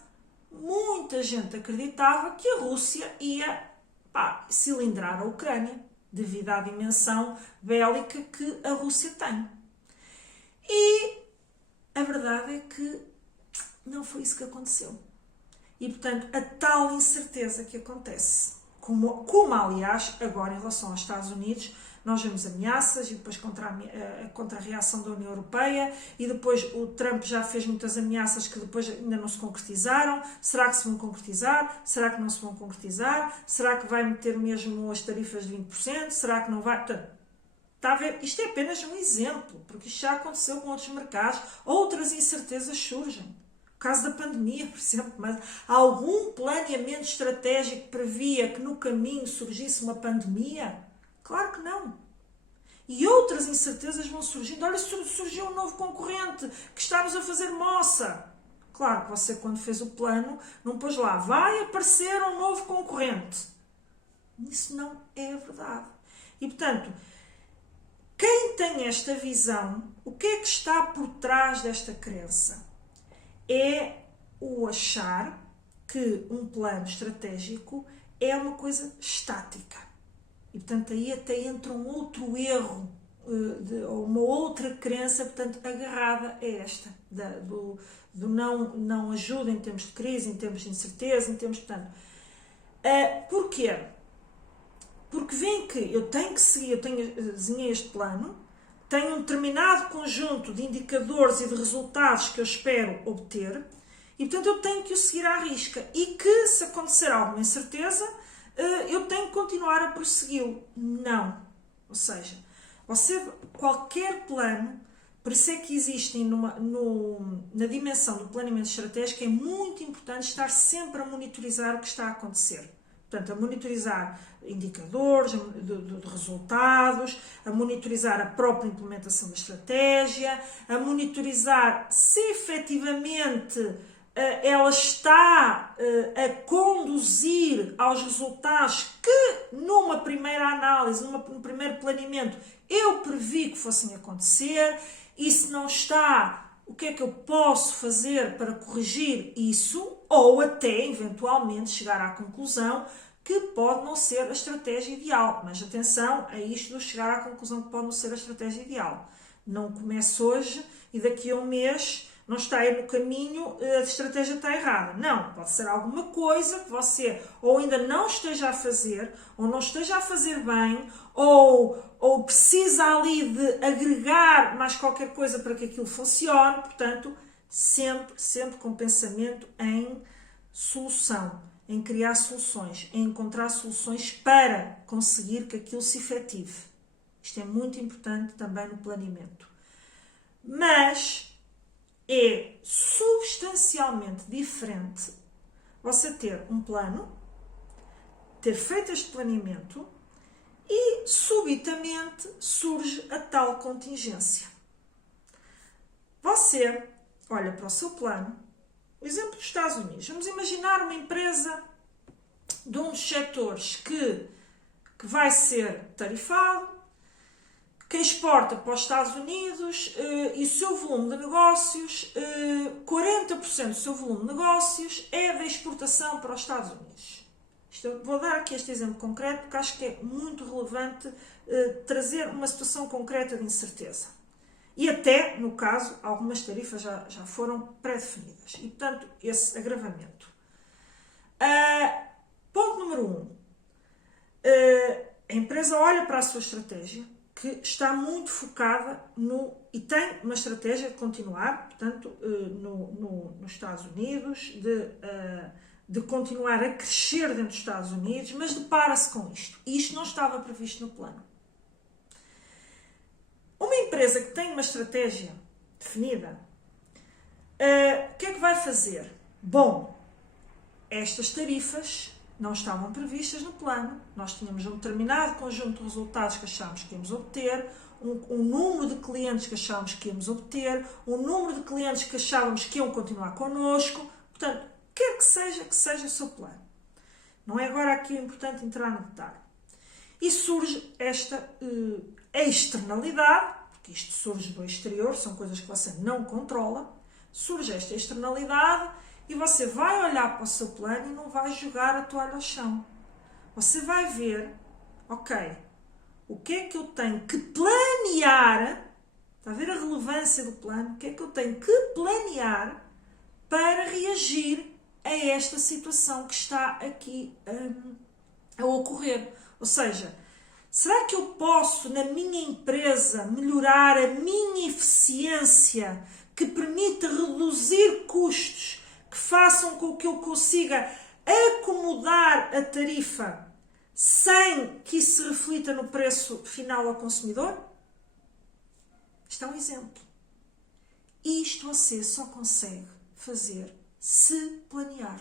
muita gente acreditava que a Rússia ia cilindrar a Ucrânia, devido à dimensão bélica que a Rússia tem. E a verdade é que não foi isso que aconteceu. E, portanto, a tal incerteza que acontece, como aliás, agora em relação aos Estados Unidos, nós vemos ameaças e depois contra a reação da União Europeia e depois o Trump já fez muitas ameaças que depois ainda não se concretizaram. Será que se vão concretizar? Será que não se vão concretizar? Será que vai meter mesmo as tarifas de 20%? Será que não vai? Portanto, está a ver? Isto é apenas um exemplo, porque isto já aconteceu com outros mercados. Outras incertezas surgem. O caso da pandemia, por exemplo, mas algum planeamento estratégico previa que no caminho surgisse uma pandemia? Claro que não. E outras incertezas vão surgindo. Olha, surgiu um novo concorrente que está-nos a fazer moça. Claro que você, quando fez o plano, não pôs lá, vai aparecer um novo concorrente. Isso não é verdade. E, portanto, quem tem esta visão, o que é que está por trás desta crença? É o achar que um plano estratégico é uma coisa estática. E, portanto, aí até entra um outro erro, ou uma outra crença, portanto, agarrada a esta, do não ajuda em termos de crise, em termos de incerteza, em termos, portanto... Porquê? Porque vem que eu tenho que seguir, desenhei este plano, tenho um determinado conjunto de indicadores e de resultados que eu espero obter, e, portanto, eu tenho que o seguir à risca. E que, se acontecer alguma incerteza, eu tenho que continuar a prossegui-lo. Não. Ou seja, qualquer plano, por isso é que existem na dimensão do planeamento estratégico, é muito importante estar sempre a monitorizar o que está a acontecer. Portanto, a monitorizar indicadores de resultados, a monitorizar a própria implementação da estratégia, a monitorizar se efetivamente ela está a conduzir aos resultados que numa primeira análise, num primeiro planeamento, eu previ que fossem acontecer, e se não está, o que é que eu posso fazer para corrigir isso, ou até, eventualmente, chegar à conclusão que pode não ser a estratégia ideal. Mas atenção a isto de chegar à conclusão que pode não ser a estratégia ideal. Não comece hoje e daqui a um mês não está aí no caminho, a estratégia está errada. Não, pode ser alguma coisa que você ou ainda não esteja a fazer, ou não esteja a fazer bem, ou precisa ali de agregar mais qualquer coisa para que aquilo funcione. Portanto, sempre com pensamento em solução, em criar soluções, em encontrar soluções para conseguir que aquilo se efetive. Isto é muito importante também no planeamento. Mas é substancialmente diferente você ter um plano, ter feito este planeamento e subitamente surge a tal contingência. Você olha para o seu plano, o exemplo dos Estados Unidos. Vamos imaginar uma empresa de um dos setores que vai ser tarifado, que exporta para os Estados Unidos e o seu volume de negócios, 40% do seu volume de negócios é da exportação para os Estados Unidos. Vou dar aqui este exemplo concreto porque acho que é muito relevante trazer uma situação concreta de incerteza. E até, no caso, algumas tarifas já foram pré-definidas. E, portanto, esse agravamento. Ponto número 1. A empresa olha para a sua estratégia, que está muito focada e tem uma estratégia de continuar, portanto, nos Estados Unidos, de continuar a crescer dentro dos Estados Unidos, mas depara-se com isto. E isto não estava previsto no plano. Uma empresa que tem uma estratégia definida, o que é que vai fazer? Bom, estas tarifas não estavam previstas no plano, nós tínhamos um determinado conjunto de resultados que achávamos que íamos obter, um número de clientes que achávamos que íamos obter, um número de clientes que achávamos que iam continuar connosco, portanto, quer que seja o seu plano. Não é agora aqui importante entrar no detalhe. E surge esta externalidade, porque isto surge do exterior, são coisas que você não controla, surge esta externalidade E você vai olhar para o seu plano e não vai jogar a toalha ao chão. Você vai ver, ok, o que é que eu tenho que planear, está a ver a relevância do plano, o que é que eu tenho que planear para reagir a esta situação que está aqui a ocorrer. Ou seja, será que eu posso, na minha empresa, melhorar a minha eficiência que permita reduzir custos, que façam com que eu consiga acomodar a tarifa sem que isso se reflita no preço final ao consumidor? Isto é um exemplo. Isto você só consegue fazer se planear.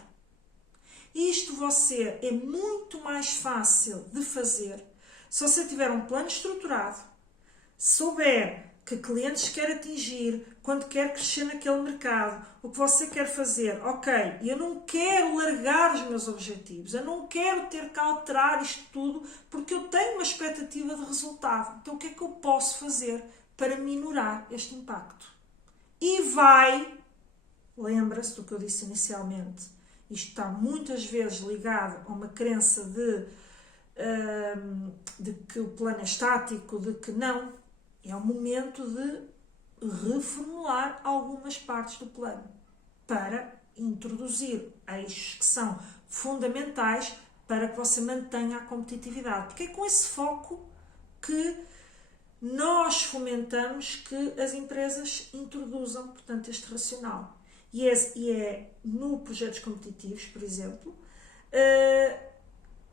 Isto você é muito mais fácil de fazer se você tiver um plano estruturado, souber que clientes quer atingir, quando quer crescer naquele mercado, o que você quer fazer. Ok, eu não quero largar os meus objetivos, eu não quero ter que alterar isto tudo porque eu tenho uma expectativa de resultado. Então o que é que eu posso fazer para minorar este impacto? E vai, lembra-se do que eu disse inicialmente, isto está muitas vezes ligado a uma crença de que o plano é estático, de que não. É o momento de reformular algumas partes do plano para introduzir eixos que são fundamentais para que você mantenha a competitividade. Porque é com esse foco que nós fomentamos que as empresas introduzam, portanto, este racional. E é no projetos competitivos, por exemplo,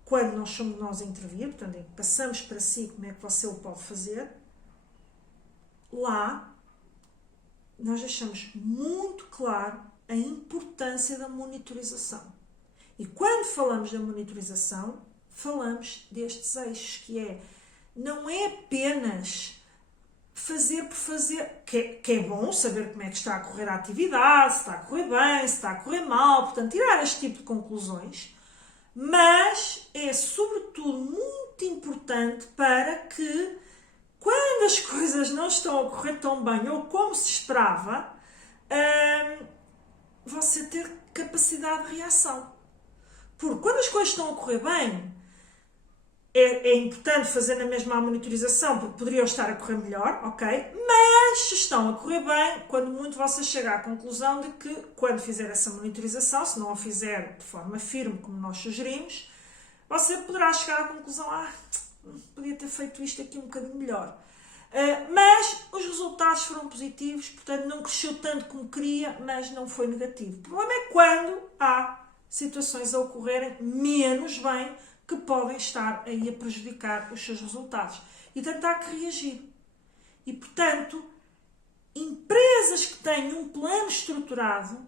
quando nós somos nós a intervir, portanto, passamos para si como é que você o pode fazer, lá nós deixamos muito claro a importância da monitorização. E quando falamos da monitorização, falamos destes eixos, que não é apenas fazer por fazer, que é bom saber como é que está a correr a atividade, se está a correr bem, se está a correr mal, portanto, tirar este tipo de conclusões, mas é sobretudo muito importante para que, quando as coisas não estão a correr tão bem ou como se esperava, você ter capacidade de reação. Porque quando as coisas estão a correr bem, é importante fazer na mesma a monitorização, porque poderiam estar a correr melhor, ok? Mas se estão a correr bem, quando muito você chega à conclusão de que, quando fizer essa monitorização, se não a fizer de forma firme, como nós sugerimos, você poderá chegar à conclusão, podia ter feito isto aqui um bocadinho melhor. Mas os resultados foram positivos, portanto não cresceu tanto como queria, mas não foi negativo. O problema é quando há situações a ocorrerem menos bem, que podem estar aí a prejudicar os seus resultados. E portanto há que reagir. E portanto, empresas que têm um plano estruturado,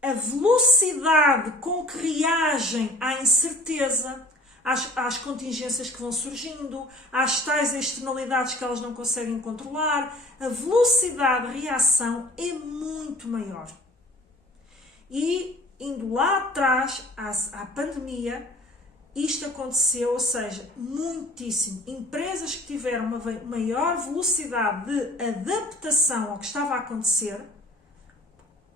a velocidade com que reagem à incerteza, às contingências que vão surgindo, às tais externalidades que elas não conseguem controlar, a velocidade de reação é muito maior. E indo lá atrás, à pandemia, isto aconteceu, ou seja, muitíssimo. Empresas que tiveram uma maior velocidade de adaptação ao que estava a acontecer,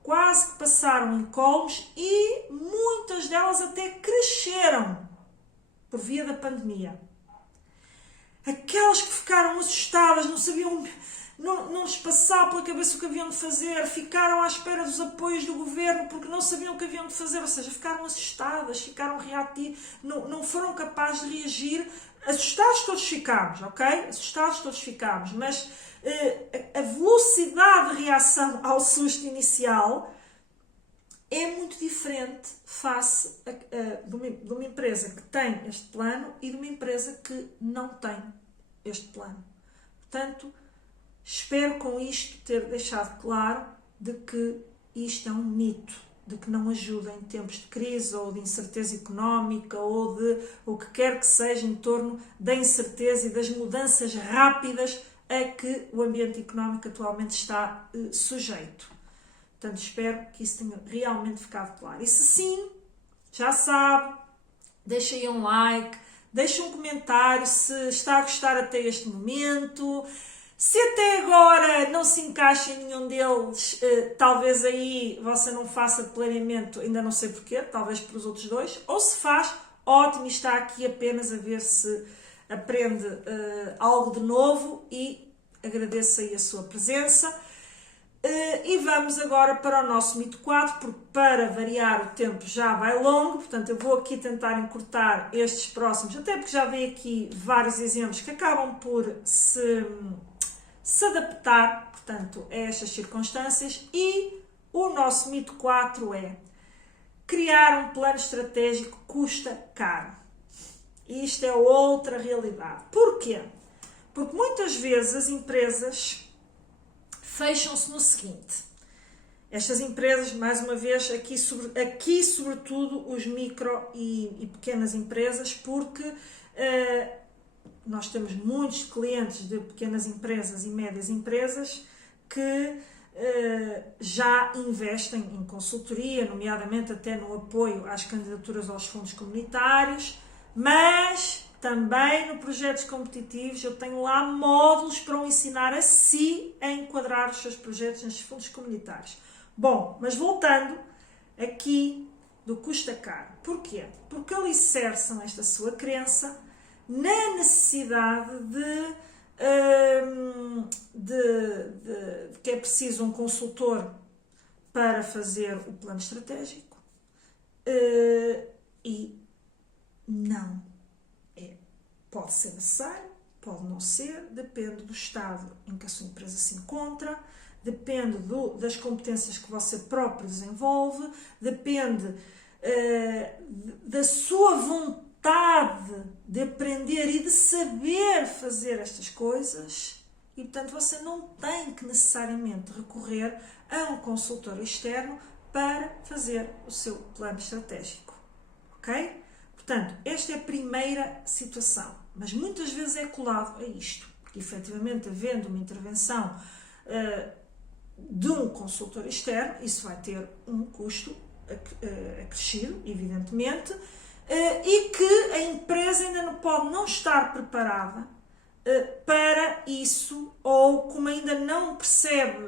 quase que passaram incólumes e muitas delas até cresceram por via da pandemia. Aquelas que ficaram assustadas, não sabiam, não lhes passava pela cabeça o que haviam de fazer, ficaram à espera dos apoios do governo porque não sabiam o que haviam de fazer, ou seja, ficaram assustadas, ficaram reativas, não foram capazes de reagir. Assustados todos ficámos, ok? Assustados todos ficámos, mas a velocidade de reação ao susto inicial é muito diferente face de uma empresa que tem este plano e de uma empresa que não tem este plano. Portanto, espero com isto ter deixado claro de que isto é um mito, de que não ajuda em tempos de crise ou de incerteza económica ou de o que quer que seja em torno da incerteza e das mudanças rápidas a que o ambiente económico atualmente está sujeito. Portanto, espero que isso tenha realmente ficado claro. E se sim, já sabe, deixa aí um like, deixa um comentário se está a gostar até este momento. Se até agora não se encaixa em nenhum deles, talvez aí você não faça de planeamento, ainda não sei porquê, talvez para os outros dois, ou se faz, ótimo, está aqui apenas a ver se aprende algo de novo e agradeço aí a sua presença. E vamos agora para o nosso mito 4, porque para variar o tempo já vai longo, portanto eu vou aqui tentar encurtar estes próximos, até porque já vi aqui vários exemplos que acabam por se adaptar, portanto, a estas circunstâncias. E o nosso mito 4 é: criar um plano estratégico custa caro. E isto é outra realidade. Porquê? Porque muitas vezes as empresas fecham-se no seguinte. Estas empresas, mais uma vez, aqui sobretudo os micro e pequenas empresas, porque nós temos muitos clientes de pequenas empresas e médias empresas que já investem em consultoria, nomeadamente até no apoio às candidaturas aos fundos comunitários, mas também no projetos competitivos eu tenho lá módulos para o ensinar a si a enquadrar os seus projetos nestes fundos comunitários. Bom, mas voltando aqui do custa caro. Porquê? Porque alicerçam esta sua crença na necessidade de que é preciso um consultor para fazer o plano estratégico e não é. Pode ser necessário, pode não ser, depende do estado em que a sua empresa se encontra, depende das competências que você próprio desenvolve, depende da sua vontade de aprender e de saber fazer estas coisas, e portanto você não tem que necessariamente recorrer a um consultor externo para fazer o seu plano estratégico, ok? Portanto, esta é a primeira situação, mas muitas vezes é colado a isto, porque efetivamente havendo uma intervenção de um consultor externo, isso vai ter um custo acrescido, evidentemente, e que a empresa ainda não pode não estar preparada para isso, ou como ainda não percebe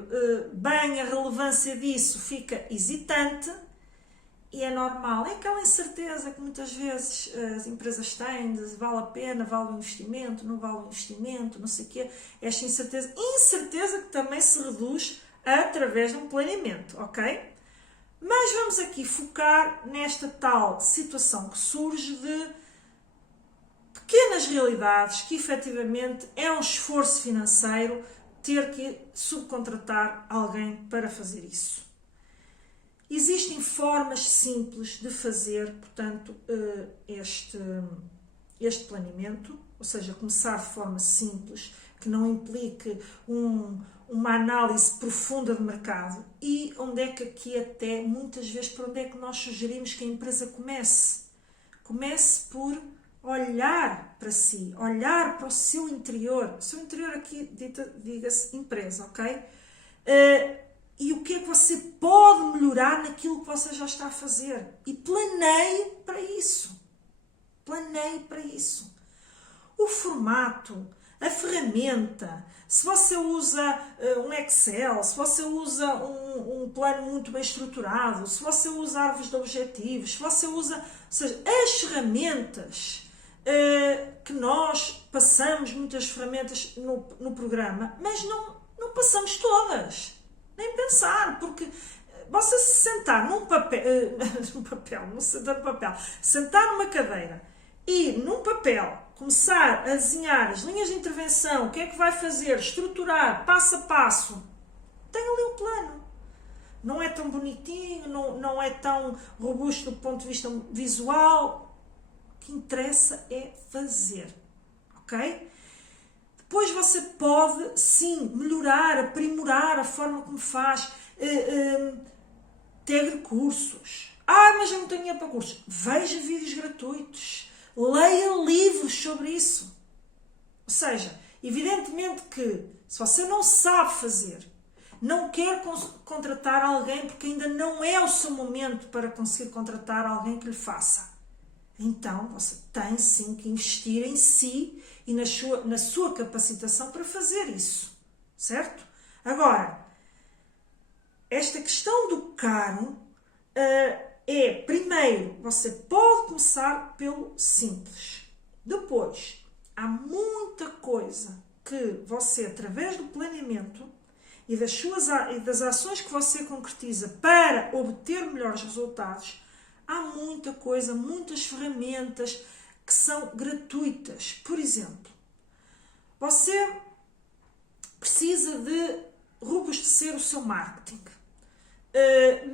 bem a relevância disso, fica hesitante, e é normal. É aquela incerteza que muitas vezes as empresas têm de vale a pena, vale o investimento, não vale o investimento, não sei o quê. Esta incerteza que também se reduz através de um planeamento, ok? Mas vamos aqui focar nesta tal situação que surge de pequenas realidades que efetivamente é um esforço financeiro ter que subcontratar alguém para fazer isso. Existem formas simples de fazer, portanto, este planeamento, ou seja, começar de forma simples, que não implique uma análise profunda de mercado. E onde é que aqui até, muitas vezes, por onde é que nós sugerimos que a empresa comece? Comece por olhar para si, olhar para o seu interior. O seu interior aqui, diga-se empresa, ok? E o que é que você pode melhorar naquilo que você já está a fazer. E planeie para isso. Planeie para isso. O formato, a ferramenta, se você usa um Excel, se você usa um plano muito bem estruturado, se você usa árvores de objetivos, se você usa, ou seja, as ferramentas que nós passamos, muitas ferramentas no programa, mas não passamos todas. Nem pensar, porque você se sentar num papel, sentar numa cadeira e num papel começar a desenhar as linhas de intervenção, o que é que vai fazer, estruturar passo a passo, tem ali um plano. Não é tão bonitinho, não é tão robusto do ponto de vista visual. O que interessa é fazer, ok? Depois você pode, sim, melhorar, aprimorar a forma como faz, ter recursos. Mas eu não tenho dinheiro para cursos. Veja vídeos gratuitos, leia livros sobre isso. Ou seja, evidentemente que se você não sabe fazer, não quer contratar alguém porque ainda não é o seu momento para conseguir contratar alguém que lhe faça, então você tem sim que investir em si e na sua capacitação para fazer isso. certo? Agora, esta questão do caro primeiro, você pode começar pelo simples. Depois, há muita coisa que você, através do planeamento e das ações que você concretiza para obter melhores resultados, há muita coisa, muitas ferramentas que são gratuitas. Por exemplo, você precisa de robustecer o seu marketing,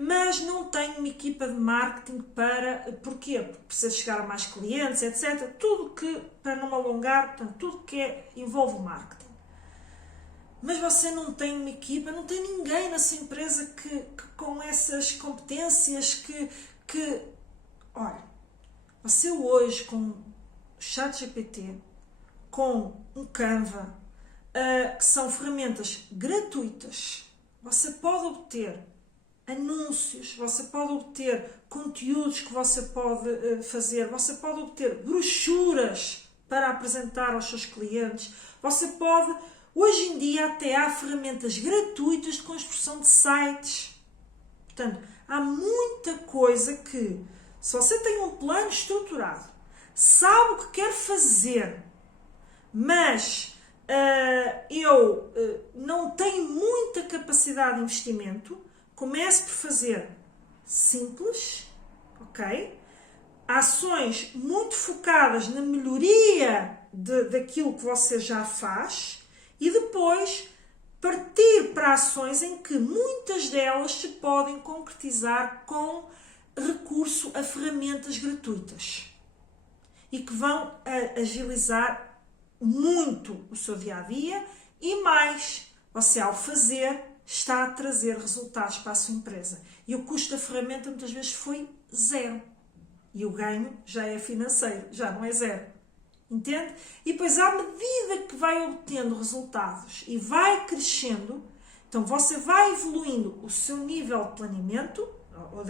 mas não tem uma equipa de marketing para... Porquê? Porque precisa chegar a mais clientes, etc. Tudo que, para não me alongar, portanto, tudo que envolve o marketing. Mas você não tem uma equipa, não tem ninguém na sua empresa que com essas competências Olha, você hoje com o ChatGPT, com um Canva, que são ferramentas gratuitas, você pode obter anúncios, você pode obter conteúdos que você pode fazer, você pode obter brochuras para apresentar aos seus clientes, você pode... Hoje em dia até há ferramentas gratuitas de construção de sites. Portanto, há muita coisa que, se você tem um plano estruturado, sabe o que quer fazer, mas eu não tenho muita capacidade de investimento, comece por fazer simples, ok? Ações muito focadas na melhoria daquilo que você já faz e depois partir para ações em que muitas delas se podem concretizar com recurso a ferramentas gratuitas e que vão agilizar muito o seu dia-a-dia e mais, você ao fazer está a trazer resultados para a sua empresa. E o custo da ferramenta muitas vezes foi zero. E o ganho já é financeiro, já não é zero. Entende? E depois, à medida que vai obtendo resultados e vai crescendo, então você vai evoluindo o seu nível de planeamento, ou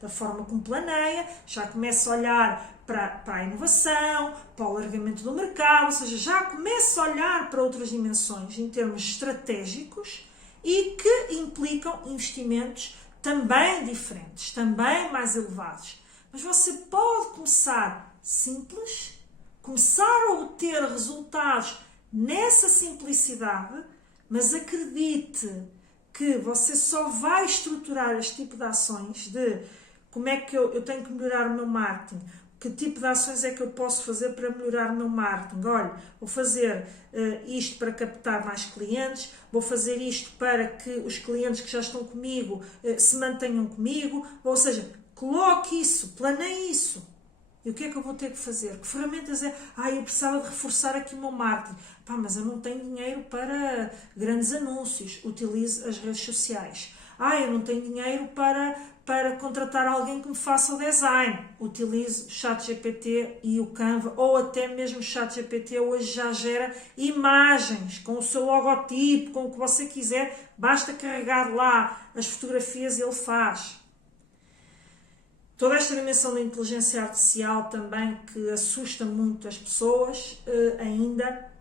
da forma como planeia, já começa a olhar para a inovação, para o alargamento do mercado, ou seja, já começa a olhar para outras dimensões em termos estratégicos e que implicam investimentos também diferentes, também mais elevados. Mas você pode começar simples, começar a obter resultados nessa simplicidade, mas acredite que você só vai estruturar este tipo de ações de como é que eu tenho que melhorar o meu marketing, que tipo de ações é que eu posso fazer para melhorar o meu marketing. Olha, vou fazer isto para captar mais clientes, vou fazer isto para que os clientes que já estão comigo se mantenham comigo, ou seja, coloque isso, planeie isso. E o que é que eu vou ter que fazer? Que ferramentas é? Eu precisava de reforçar aqui o meu marketing. Mas eu não tenho dinheiro para grandes anúncios. Utilize as redes sociais. Eu não tenho dinheiro para contratar alguém que me faça o design. Utilize o ChatGPT e o Canva, ou até mesmo o ChatGPT hoje já gera imagens com o seu logotipo, com o que você quiser. Basta carregar lá as fotografias e ele faz. Toda esta dimensão da inteligência artificial também que assusta muito as pessoas, ainda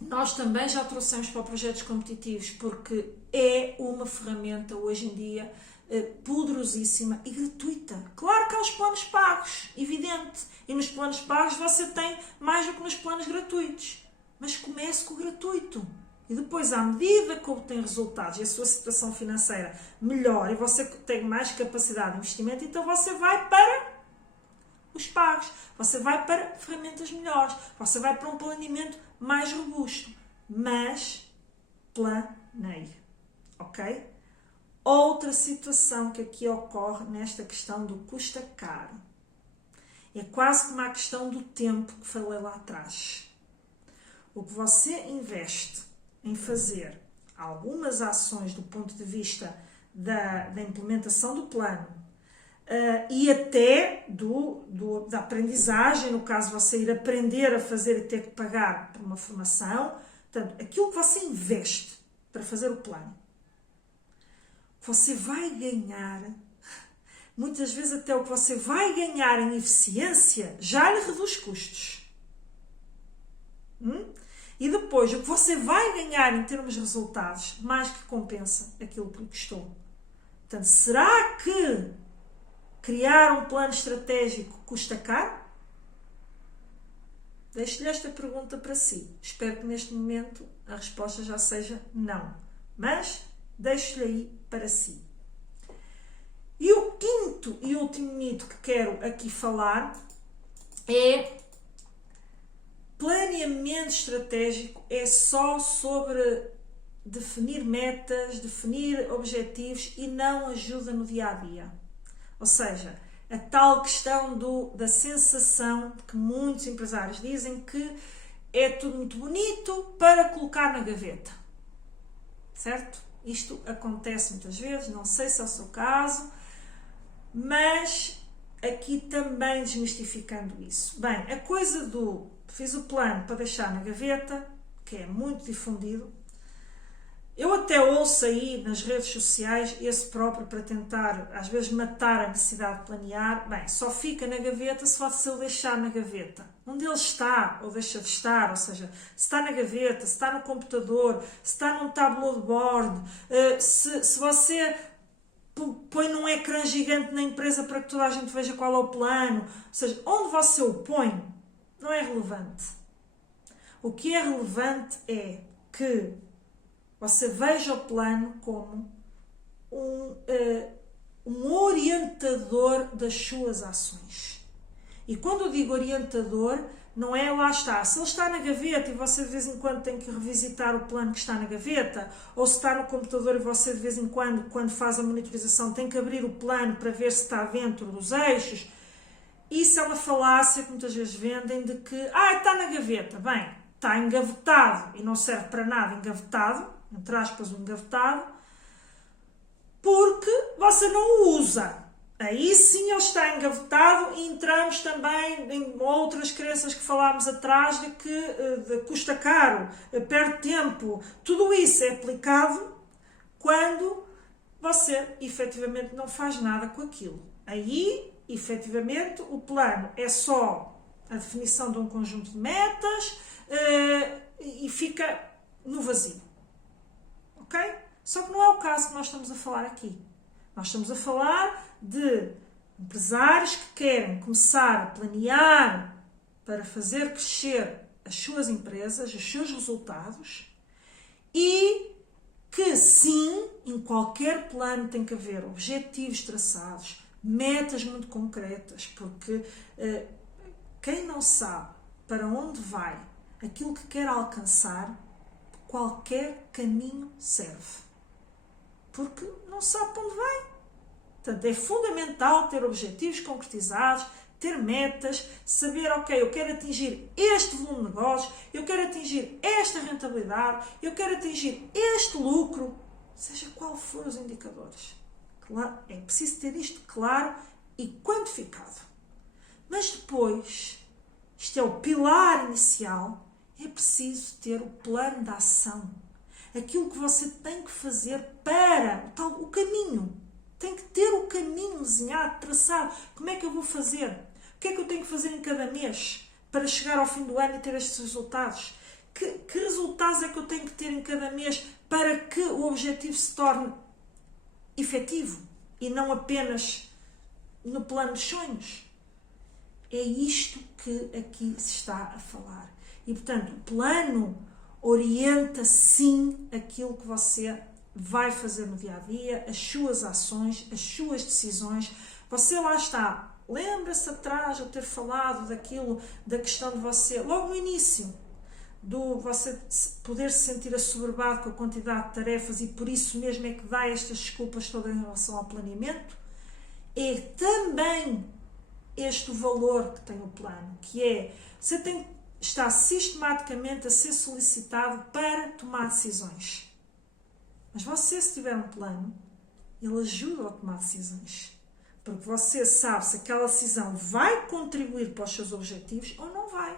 nós também já trouxemos para projetos competitivos porque é uma ferramenta hoje em dia poderosíssima e gratuita. Claro que há os planos pagos, evidente, e nos planos pagos você tem mais do que nos planos gratuitos, mas comece com o gratuito. E depois, à medida que obtém resultados e a sua situação financeira melhora e você tem mais capacidade de investimento, então você vai para os pagos, você vai para ferramentas melhores, você vai para um planeamento mais robusto, mas planeie, ok? Outra situação que aqui ocorre nesta questão do custa caro é quase como a questão do tempo que falei lá atrás. O que você investe em fazer algumas ações do ponto de vista da implementação do plano e até da aprendizagem, no caso você ir aprender a fazer e ter que pagar por uma formação, portanto, aquilo que você investe para fazer o plano, você vai ganhar, muitas vezes até o que você vai ganhar em eficiência já lhe reduz custos. E depois, o que você vai ganhar em termos de resultados, mais que compensa aquilo que lhe custou. Portanto, será que criar um plano estratégico custa caro? Deixo-lhe esta pergunta para si. Espero que neste momento a resposta já seja não. Mas deixo-lhe aí para si. E o quinto e último mito que quero aqui falar é: planeamento estratégico é só sobre definir metas, definir objetivos e não ajuda no dia a dia. Ou seja, a tal questão da sensação de que muitos empresários dizem que é tudo muito bonito para colocar na gaveta. Certo? Isto acontece muitas vezes, não sei se é o seu caso, mas aqui também desmistificando isso. Bem, a coisa do fiz o plano para deixar na gaveta, que é muito difundido, eu até ouço aí nas redes sociais esse próprio para tentar, às vezes, matar a necessidade de planear. Bem, só fica na gaveta se você o deixar na gaveta. Onde ele está ou deixa de estar, ou seja, se está na gaveta, se está no computador, se está num tableau de bord, se você põe num ecrã gigante na empresa para que toda a gente veja qual é o plano, ou seja, onde você o põe, não é relevante. O que é relevante é que você veja o plano como um orientador das suas ações. E quando eu digo orientador, não é lá está. Se ele está na gaveta e você de vez em quando tem que revisitar o plano que está na gaveta, ou se está no computador e você de vez em quando faz a monitorização, tem que abrir o plano para ver se está dentro dos eixos. Isso é uma falácia que muitas vezes vendem de que está na gaveta. Bem, está engavetado e não serve para nada engavetado, entre aspas, um engavetado, porque você não o usa. Aí sim ele está engavetado e entramos também em outras crenças que falámos atrás de que custa caro, perde tempo. Tudo isso é aplicado quando você efetivamente não faz nada com aquilo. Aí, efetivamente, o plano é só a definição de um conjunto de metas e fica no vazio. Ok? Só que não é o caso que nós estamos a falar aqui. Nós estamos a falar de empresários que querem começar a planear para fazer crescer as suas empresas, os seus resultados, e que sim, em qualquer plano tem que haver objetivos traçados, metas muito concretas, porque quem não sabe para onde vai, aquilo que quer alcançar, qualquer caminho serve. Porque não sabe para onde vai. Portanto, é fundamental ter objetivos concretizados, ter metas, saber, ok, eu quero atingir este volume de negócios, eu quero atingir esta rentabilidade, eu quero atingir este lucro, seja qual for os indicadores. Claro, é preciso ter isto claro e quantificado. Mas depois, isto é o pilar inicial, é preciso ter o plano de ação. Aquilo que você tem que fazer para o caminho. Tem que ter o caminho desenhado, traçado. Como é que eu vou fazer? O que é que eu tenho que fazer em cada mês para chegar ao fim do ano e ter estes resultados? Que resultados é que eu tenho que ter em cada mês para que o objetivo se torne efetivo e não apenas no plano dos sonhos? É isto que aqui se está a falar. E, portanto, o plano orienta sim aquilo que você vai fazer no dia-a-dia, as suas ações, as suas decisões. Você lá está. Lembra-se atrás de eu ter falado daquilo, da questão de você, logo no início, do você poder se sentir assoberbado com a quantidade de tarefas e por isso mesmo é que dá estas desculpas todas em relação ao planeamento? É também este o valor que tem o plano, que é, você está sistematicamente a ser solicitado para tomar decisões. Mas você, se tiver um plano, ele ajuda a tomar decisões. Porque você sabe se aquela decisão vai contribuir para os seus objetivos ou não vai.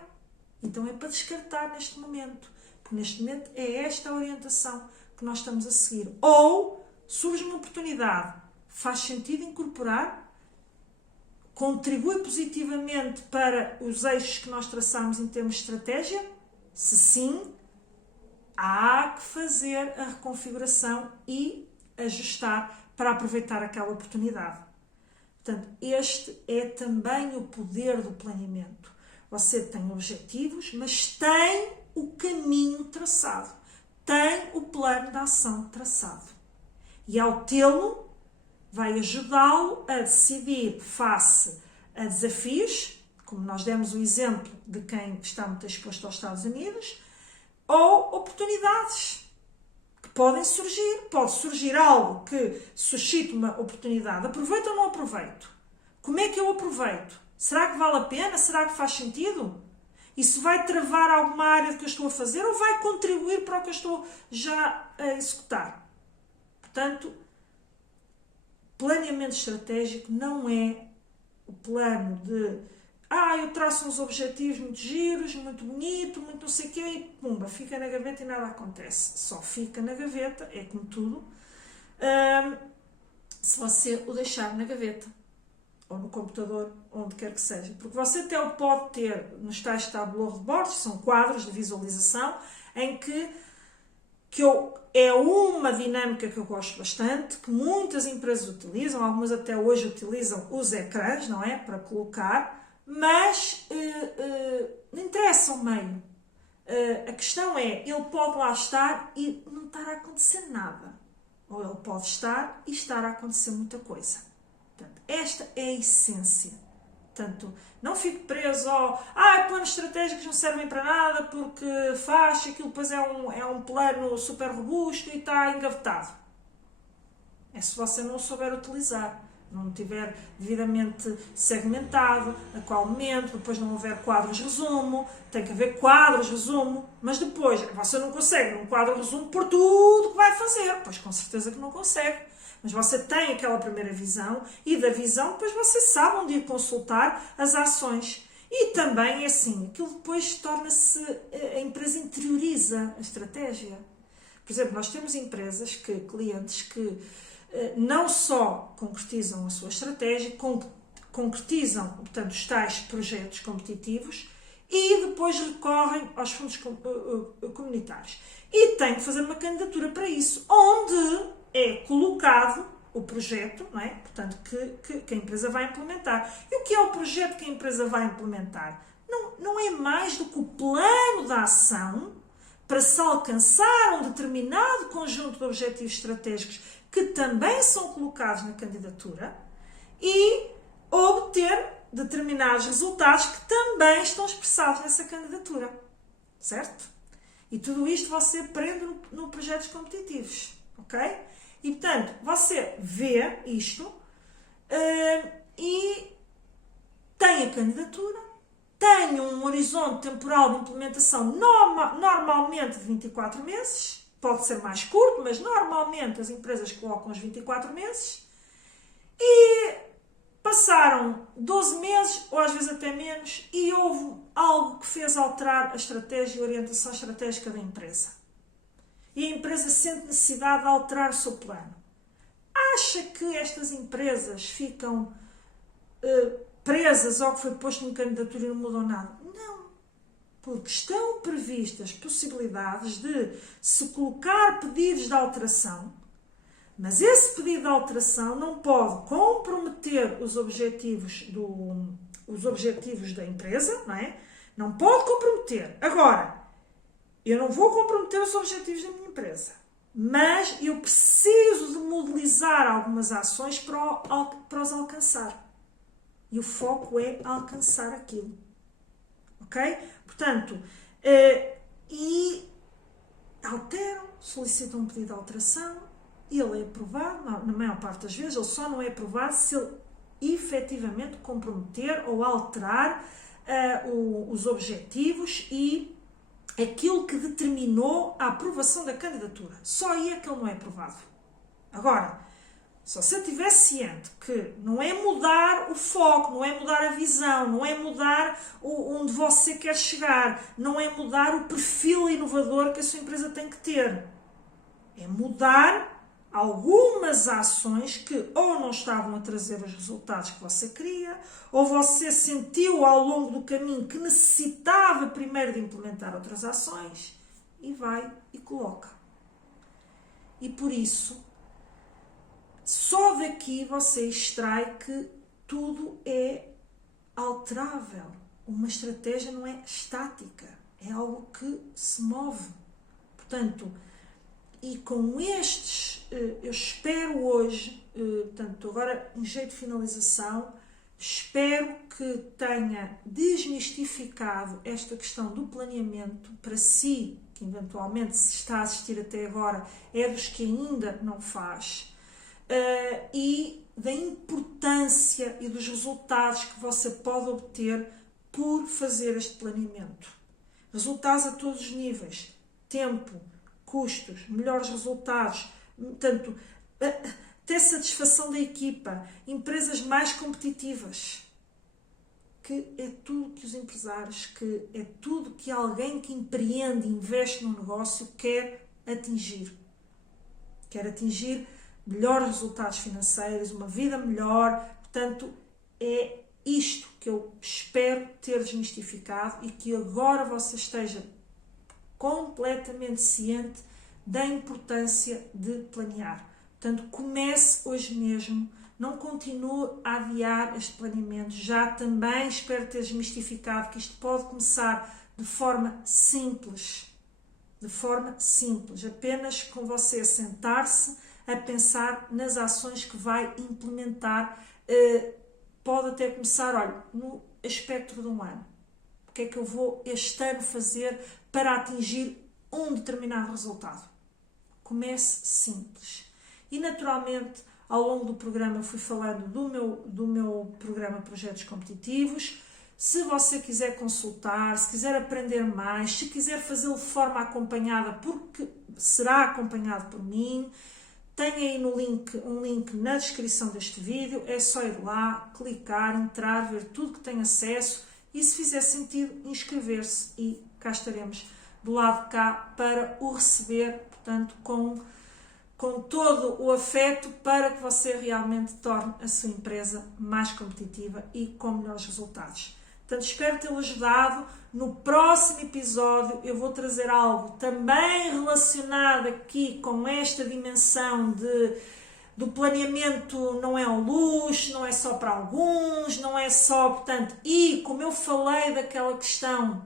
Então é para descartar neste momento. Porque neste momento é esta a orientação que nós estamos a seguir. Ou surge uma oportunidade, faz sentido incorporar, contribui positivamente para os eixos que nós traçamos em termos de estratégia? Se sim, há que fazer a reconfiguração e ajustar para aproveitar aquela oportunidade. Portanto, este é também o poder do planeamento. Você tem objetivos, mas tem o caminho traçado, tem o plano de ação traçado. E ao tê-lo, vai ajudá-lo a decidir face a desafios, como nós demos o exemplo de quem está muito exposto aos Estados Unidos, ou oportunidades que podem surgir. Pode surgir algo que suscite uma oportunidade. Aproveito ou não aproveito? Como é que eu aproveito? Será que vale a pena? Será que faz sentido? Isso vai travar alguma área que eu estou a fazer ou vai contribuir para o que eu estou já a executar? Portanto, planeamento estratégico não é o plano de eu traço uns objetivos muito giros, muito bonito, muito não sei o quê, e pumba, fica na gaveta e nada acontece. Só fica na gaveta, é como tudo, se você o deixar na gaveta, ou no computador, onde quer que seja. Porque você até o pode ter nos tais tabuleiros de bordo, são quadros de visualização, em que é uma dinâmica que eu gosto bastante, que muitas empresas utilizam, algumas até hoje utilizam os ecrãs, não é? Para colocar, mas não interessa o meio. A questão é, ele pode lá estar e não estar a acontecer nada. Ou ele pode estar e estar a acontecer muita coisa. Portanto, esta é a essência. Portanto, não fique preso ao planos estratégicos não servem para nada porque faz, aquilo depois é um plano super robusto e está engavetado. É se você não o souber utilizar, não tiver devidamente segmentado, a qual momento, depois não houver quadros resumo, tem que haver quadros resumo, mas depois você não consegue num quadro resumo por tudo que vai fazer, pois com certeza que não consegue. Mas você tem aquela primeira visão e da visão depois você sabe onde ir consultar as ações. E também, assim, aquilo depois torna-se, a empresa interioriza a estratégia. Por exemplo, nós temos clientes que não só concretizam a sua estratégia, concretizam, portanto, os tais projetos competitivos e depois recorrem aos fundos comunitários. E têm que fazer uma candidatura para isso, onde é colocado o projeto, não é? Portanto, que a empresa vai implementar. E o que é o projeto que a empresa vai implementar? Não é mais do que o plano de ação para se alcançar um determinado conjunto de objetivos estratégicos que também são colocados na candidatura e obter determinados resultados que também estão expressados nessa candidatura. Certo? E tudo isto você aprende no projetos competitivos. Ok? E, portanto, você vê isto e tem a candidatura, tem um horizonte temporal de implementação normalmente de 24 meses, pode ser mais curto, mas normalmente as empresas colocam os 24 meses, e passaram 12 meses, ou às vezes até menos, e houve algo que fez alterar a estratégia e a orientação estratégica da empresa. E a empresa sente necessidade de alterar o seu plano. Acha que estas empresas ficam presas ao que foi posto em candidatura e não mudam nada? Não. Porque estão previstas possibilidades de se colocar pedidos de alteração, mas esse pedido de alteração não pode comprometer os objetivos da empresa, não é? Não pode comprometer. Agora, eu não vou comprometer os objetivos da minha empresa, mas eu preciso de modelizar algumas ações para os alcançar. E o foco é alcançar aquilo. Ok? Portanto, e alteram, solicitam um pedido de alteração, ele é aprovado, na maior parte das vezes, ele só não é aprovado se ele efetivamente comprometer ou alterar os objetivos e aquilo que determinou a aprovação da candidatura. Só aí é que ele não é aprovado. Agora, se você estiver ciente que não é mudar o foco, não é mudar a visão, não é mudar onde você quer chegar, não é mudar o perfil inovador que a sua empresa tem que ter, é mudar algumas ações que ou não estavam a trazer os resultados que você queria, ou você sentiu ao longo do caminho que necessitava primeiro de implementar outras ações, e vai e coloca. E por isso, só daqui você extrai que tudo é alterável. Uma estratégia não é estática, é algo que se move. Portanto, e com estes, eu espero hoje, portanto, agora em jeito de finalização, espero que tenha desmistificado esta questão do planeamento para si, que eventualmente se está a assistir até agora, é dos que ainda não faz, e da importância e dos resultados que você pode obter por fazer este planeamento. Resultados a todos os níveis, tempo, custos, melhores resultados, portanto, ter satisfação da equipa, empresas mais competitivas, que é tudo que os empresários, que é tudo que alguém que empreende, investe num negócio quer atingir. Quer atingir melhores resultados financeiros, uma vida melhor, portanto, é isto que eu espero ter desmistificado e que agora você esteja completamente ciente da importância de planear. Portanto, comece hoje mesmo, não continue a adiar este planeamento. Já também espero ter desmistificado que isto pode começar de forma simples, apenas com você sentar-se a pensar nas ações que vai implementar. Pode até começar, olha, no espectro de um ano. O que é que eu vou este ano fazer para atingir um determinado resultado? Comece simples. E naturalmente, ao longo do programa, eu fui falando do meu programa Projetos Competitivos. Se você quiser consultar, se quiser aprender mais, se quiser fazê-lo de forma acompanhada, porque será acompanhado por mim, tem aí um link na descrição deste vídeo, é só ir lá, clicar, entrar, ver tudo que tem acesso e, se fizer sentido, inscrever-se e cá estaremos do lado de cá para o receber, portanto, com todo o afeto para que você realmente torne a sua empresa mais competitiva e com melhores resultados. Portanto, espero tê-lo ajudado. No próximo episódio eu vou trazer algo também relacionado aqui com esta dimensão do planeamento. Não é um luxo, não é só para alguns, não é só, portanto, e como eu falei daquela questão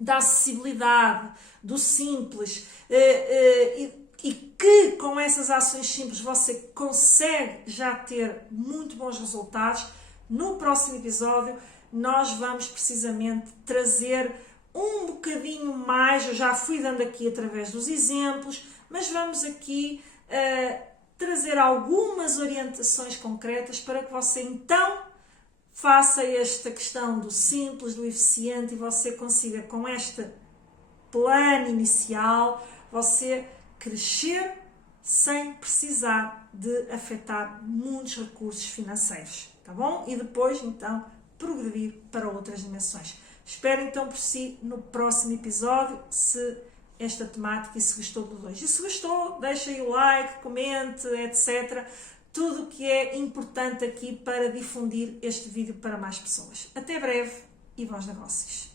da acessibilidade, do simples, e que com essas ações simples você consegue já ter muito bons resultados, no próximo episódio nós vamos precisamente trazer um bocadinho mais, eu já fui dando aqui através dos exemplos, mas vamos aqui trazer algumas orientações concretas para que você então faça esta questão do simples, do eficiente e você consiga com este plano inicial, você crescer sem precisar de afetar muitos recursos financeiros, tá bom? E depois então progredir para outras dimensões. Espero então por si no próximo episódio, se esta temática e se gostou do dois. E se gostou, deixa aí o like, comente, etc. Tudo o que é importante aqui para difundir este vídeo para mais pessoas. Até breve e bons negócios!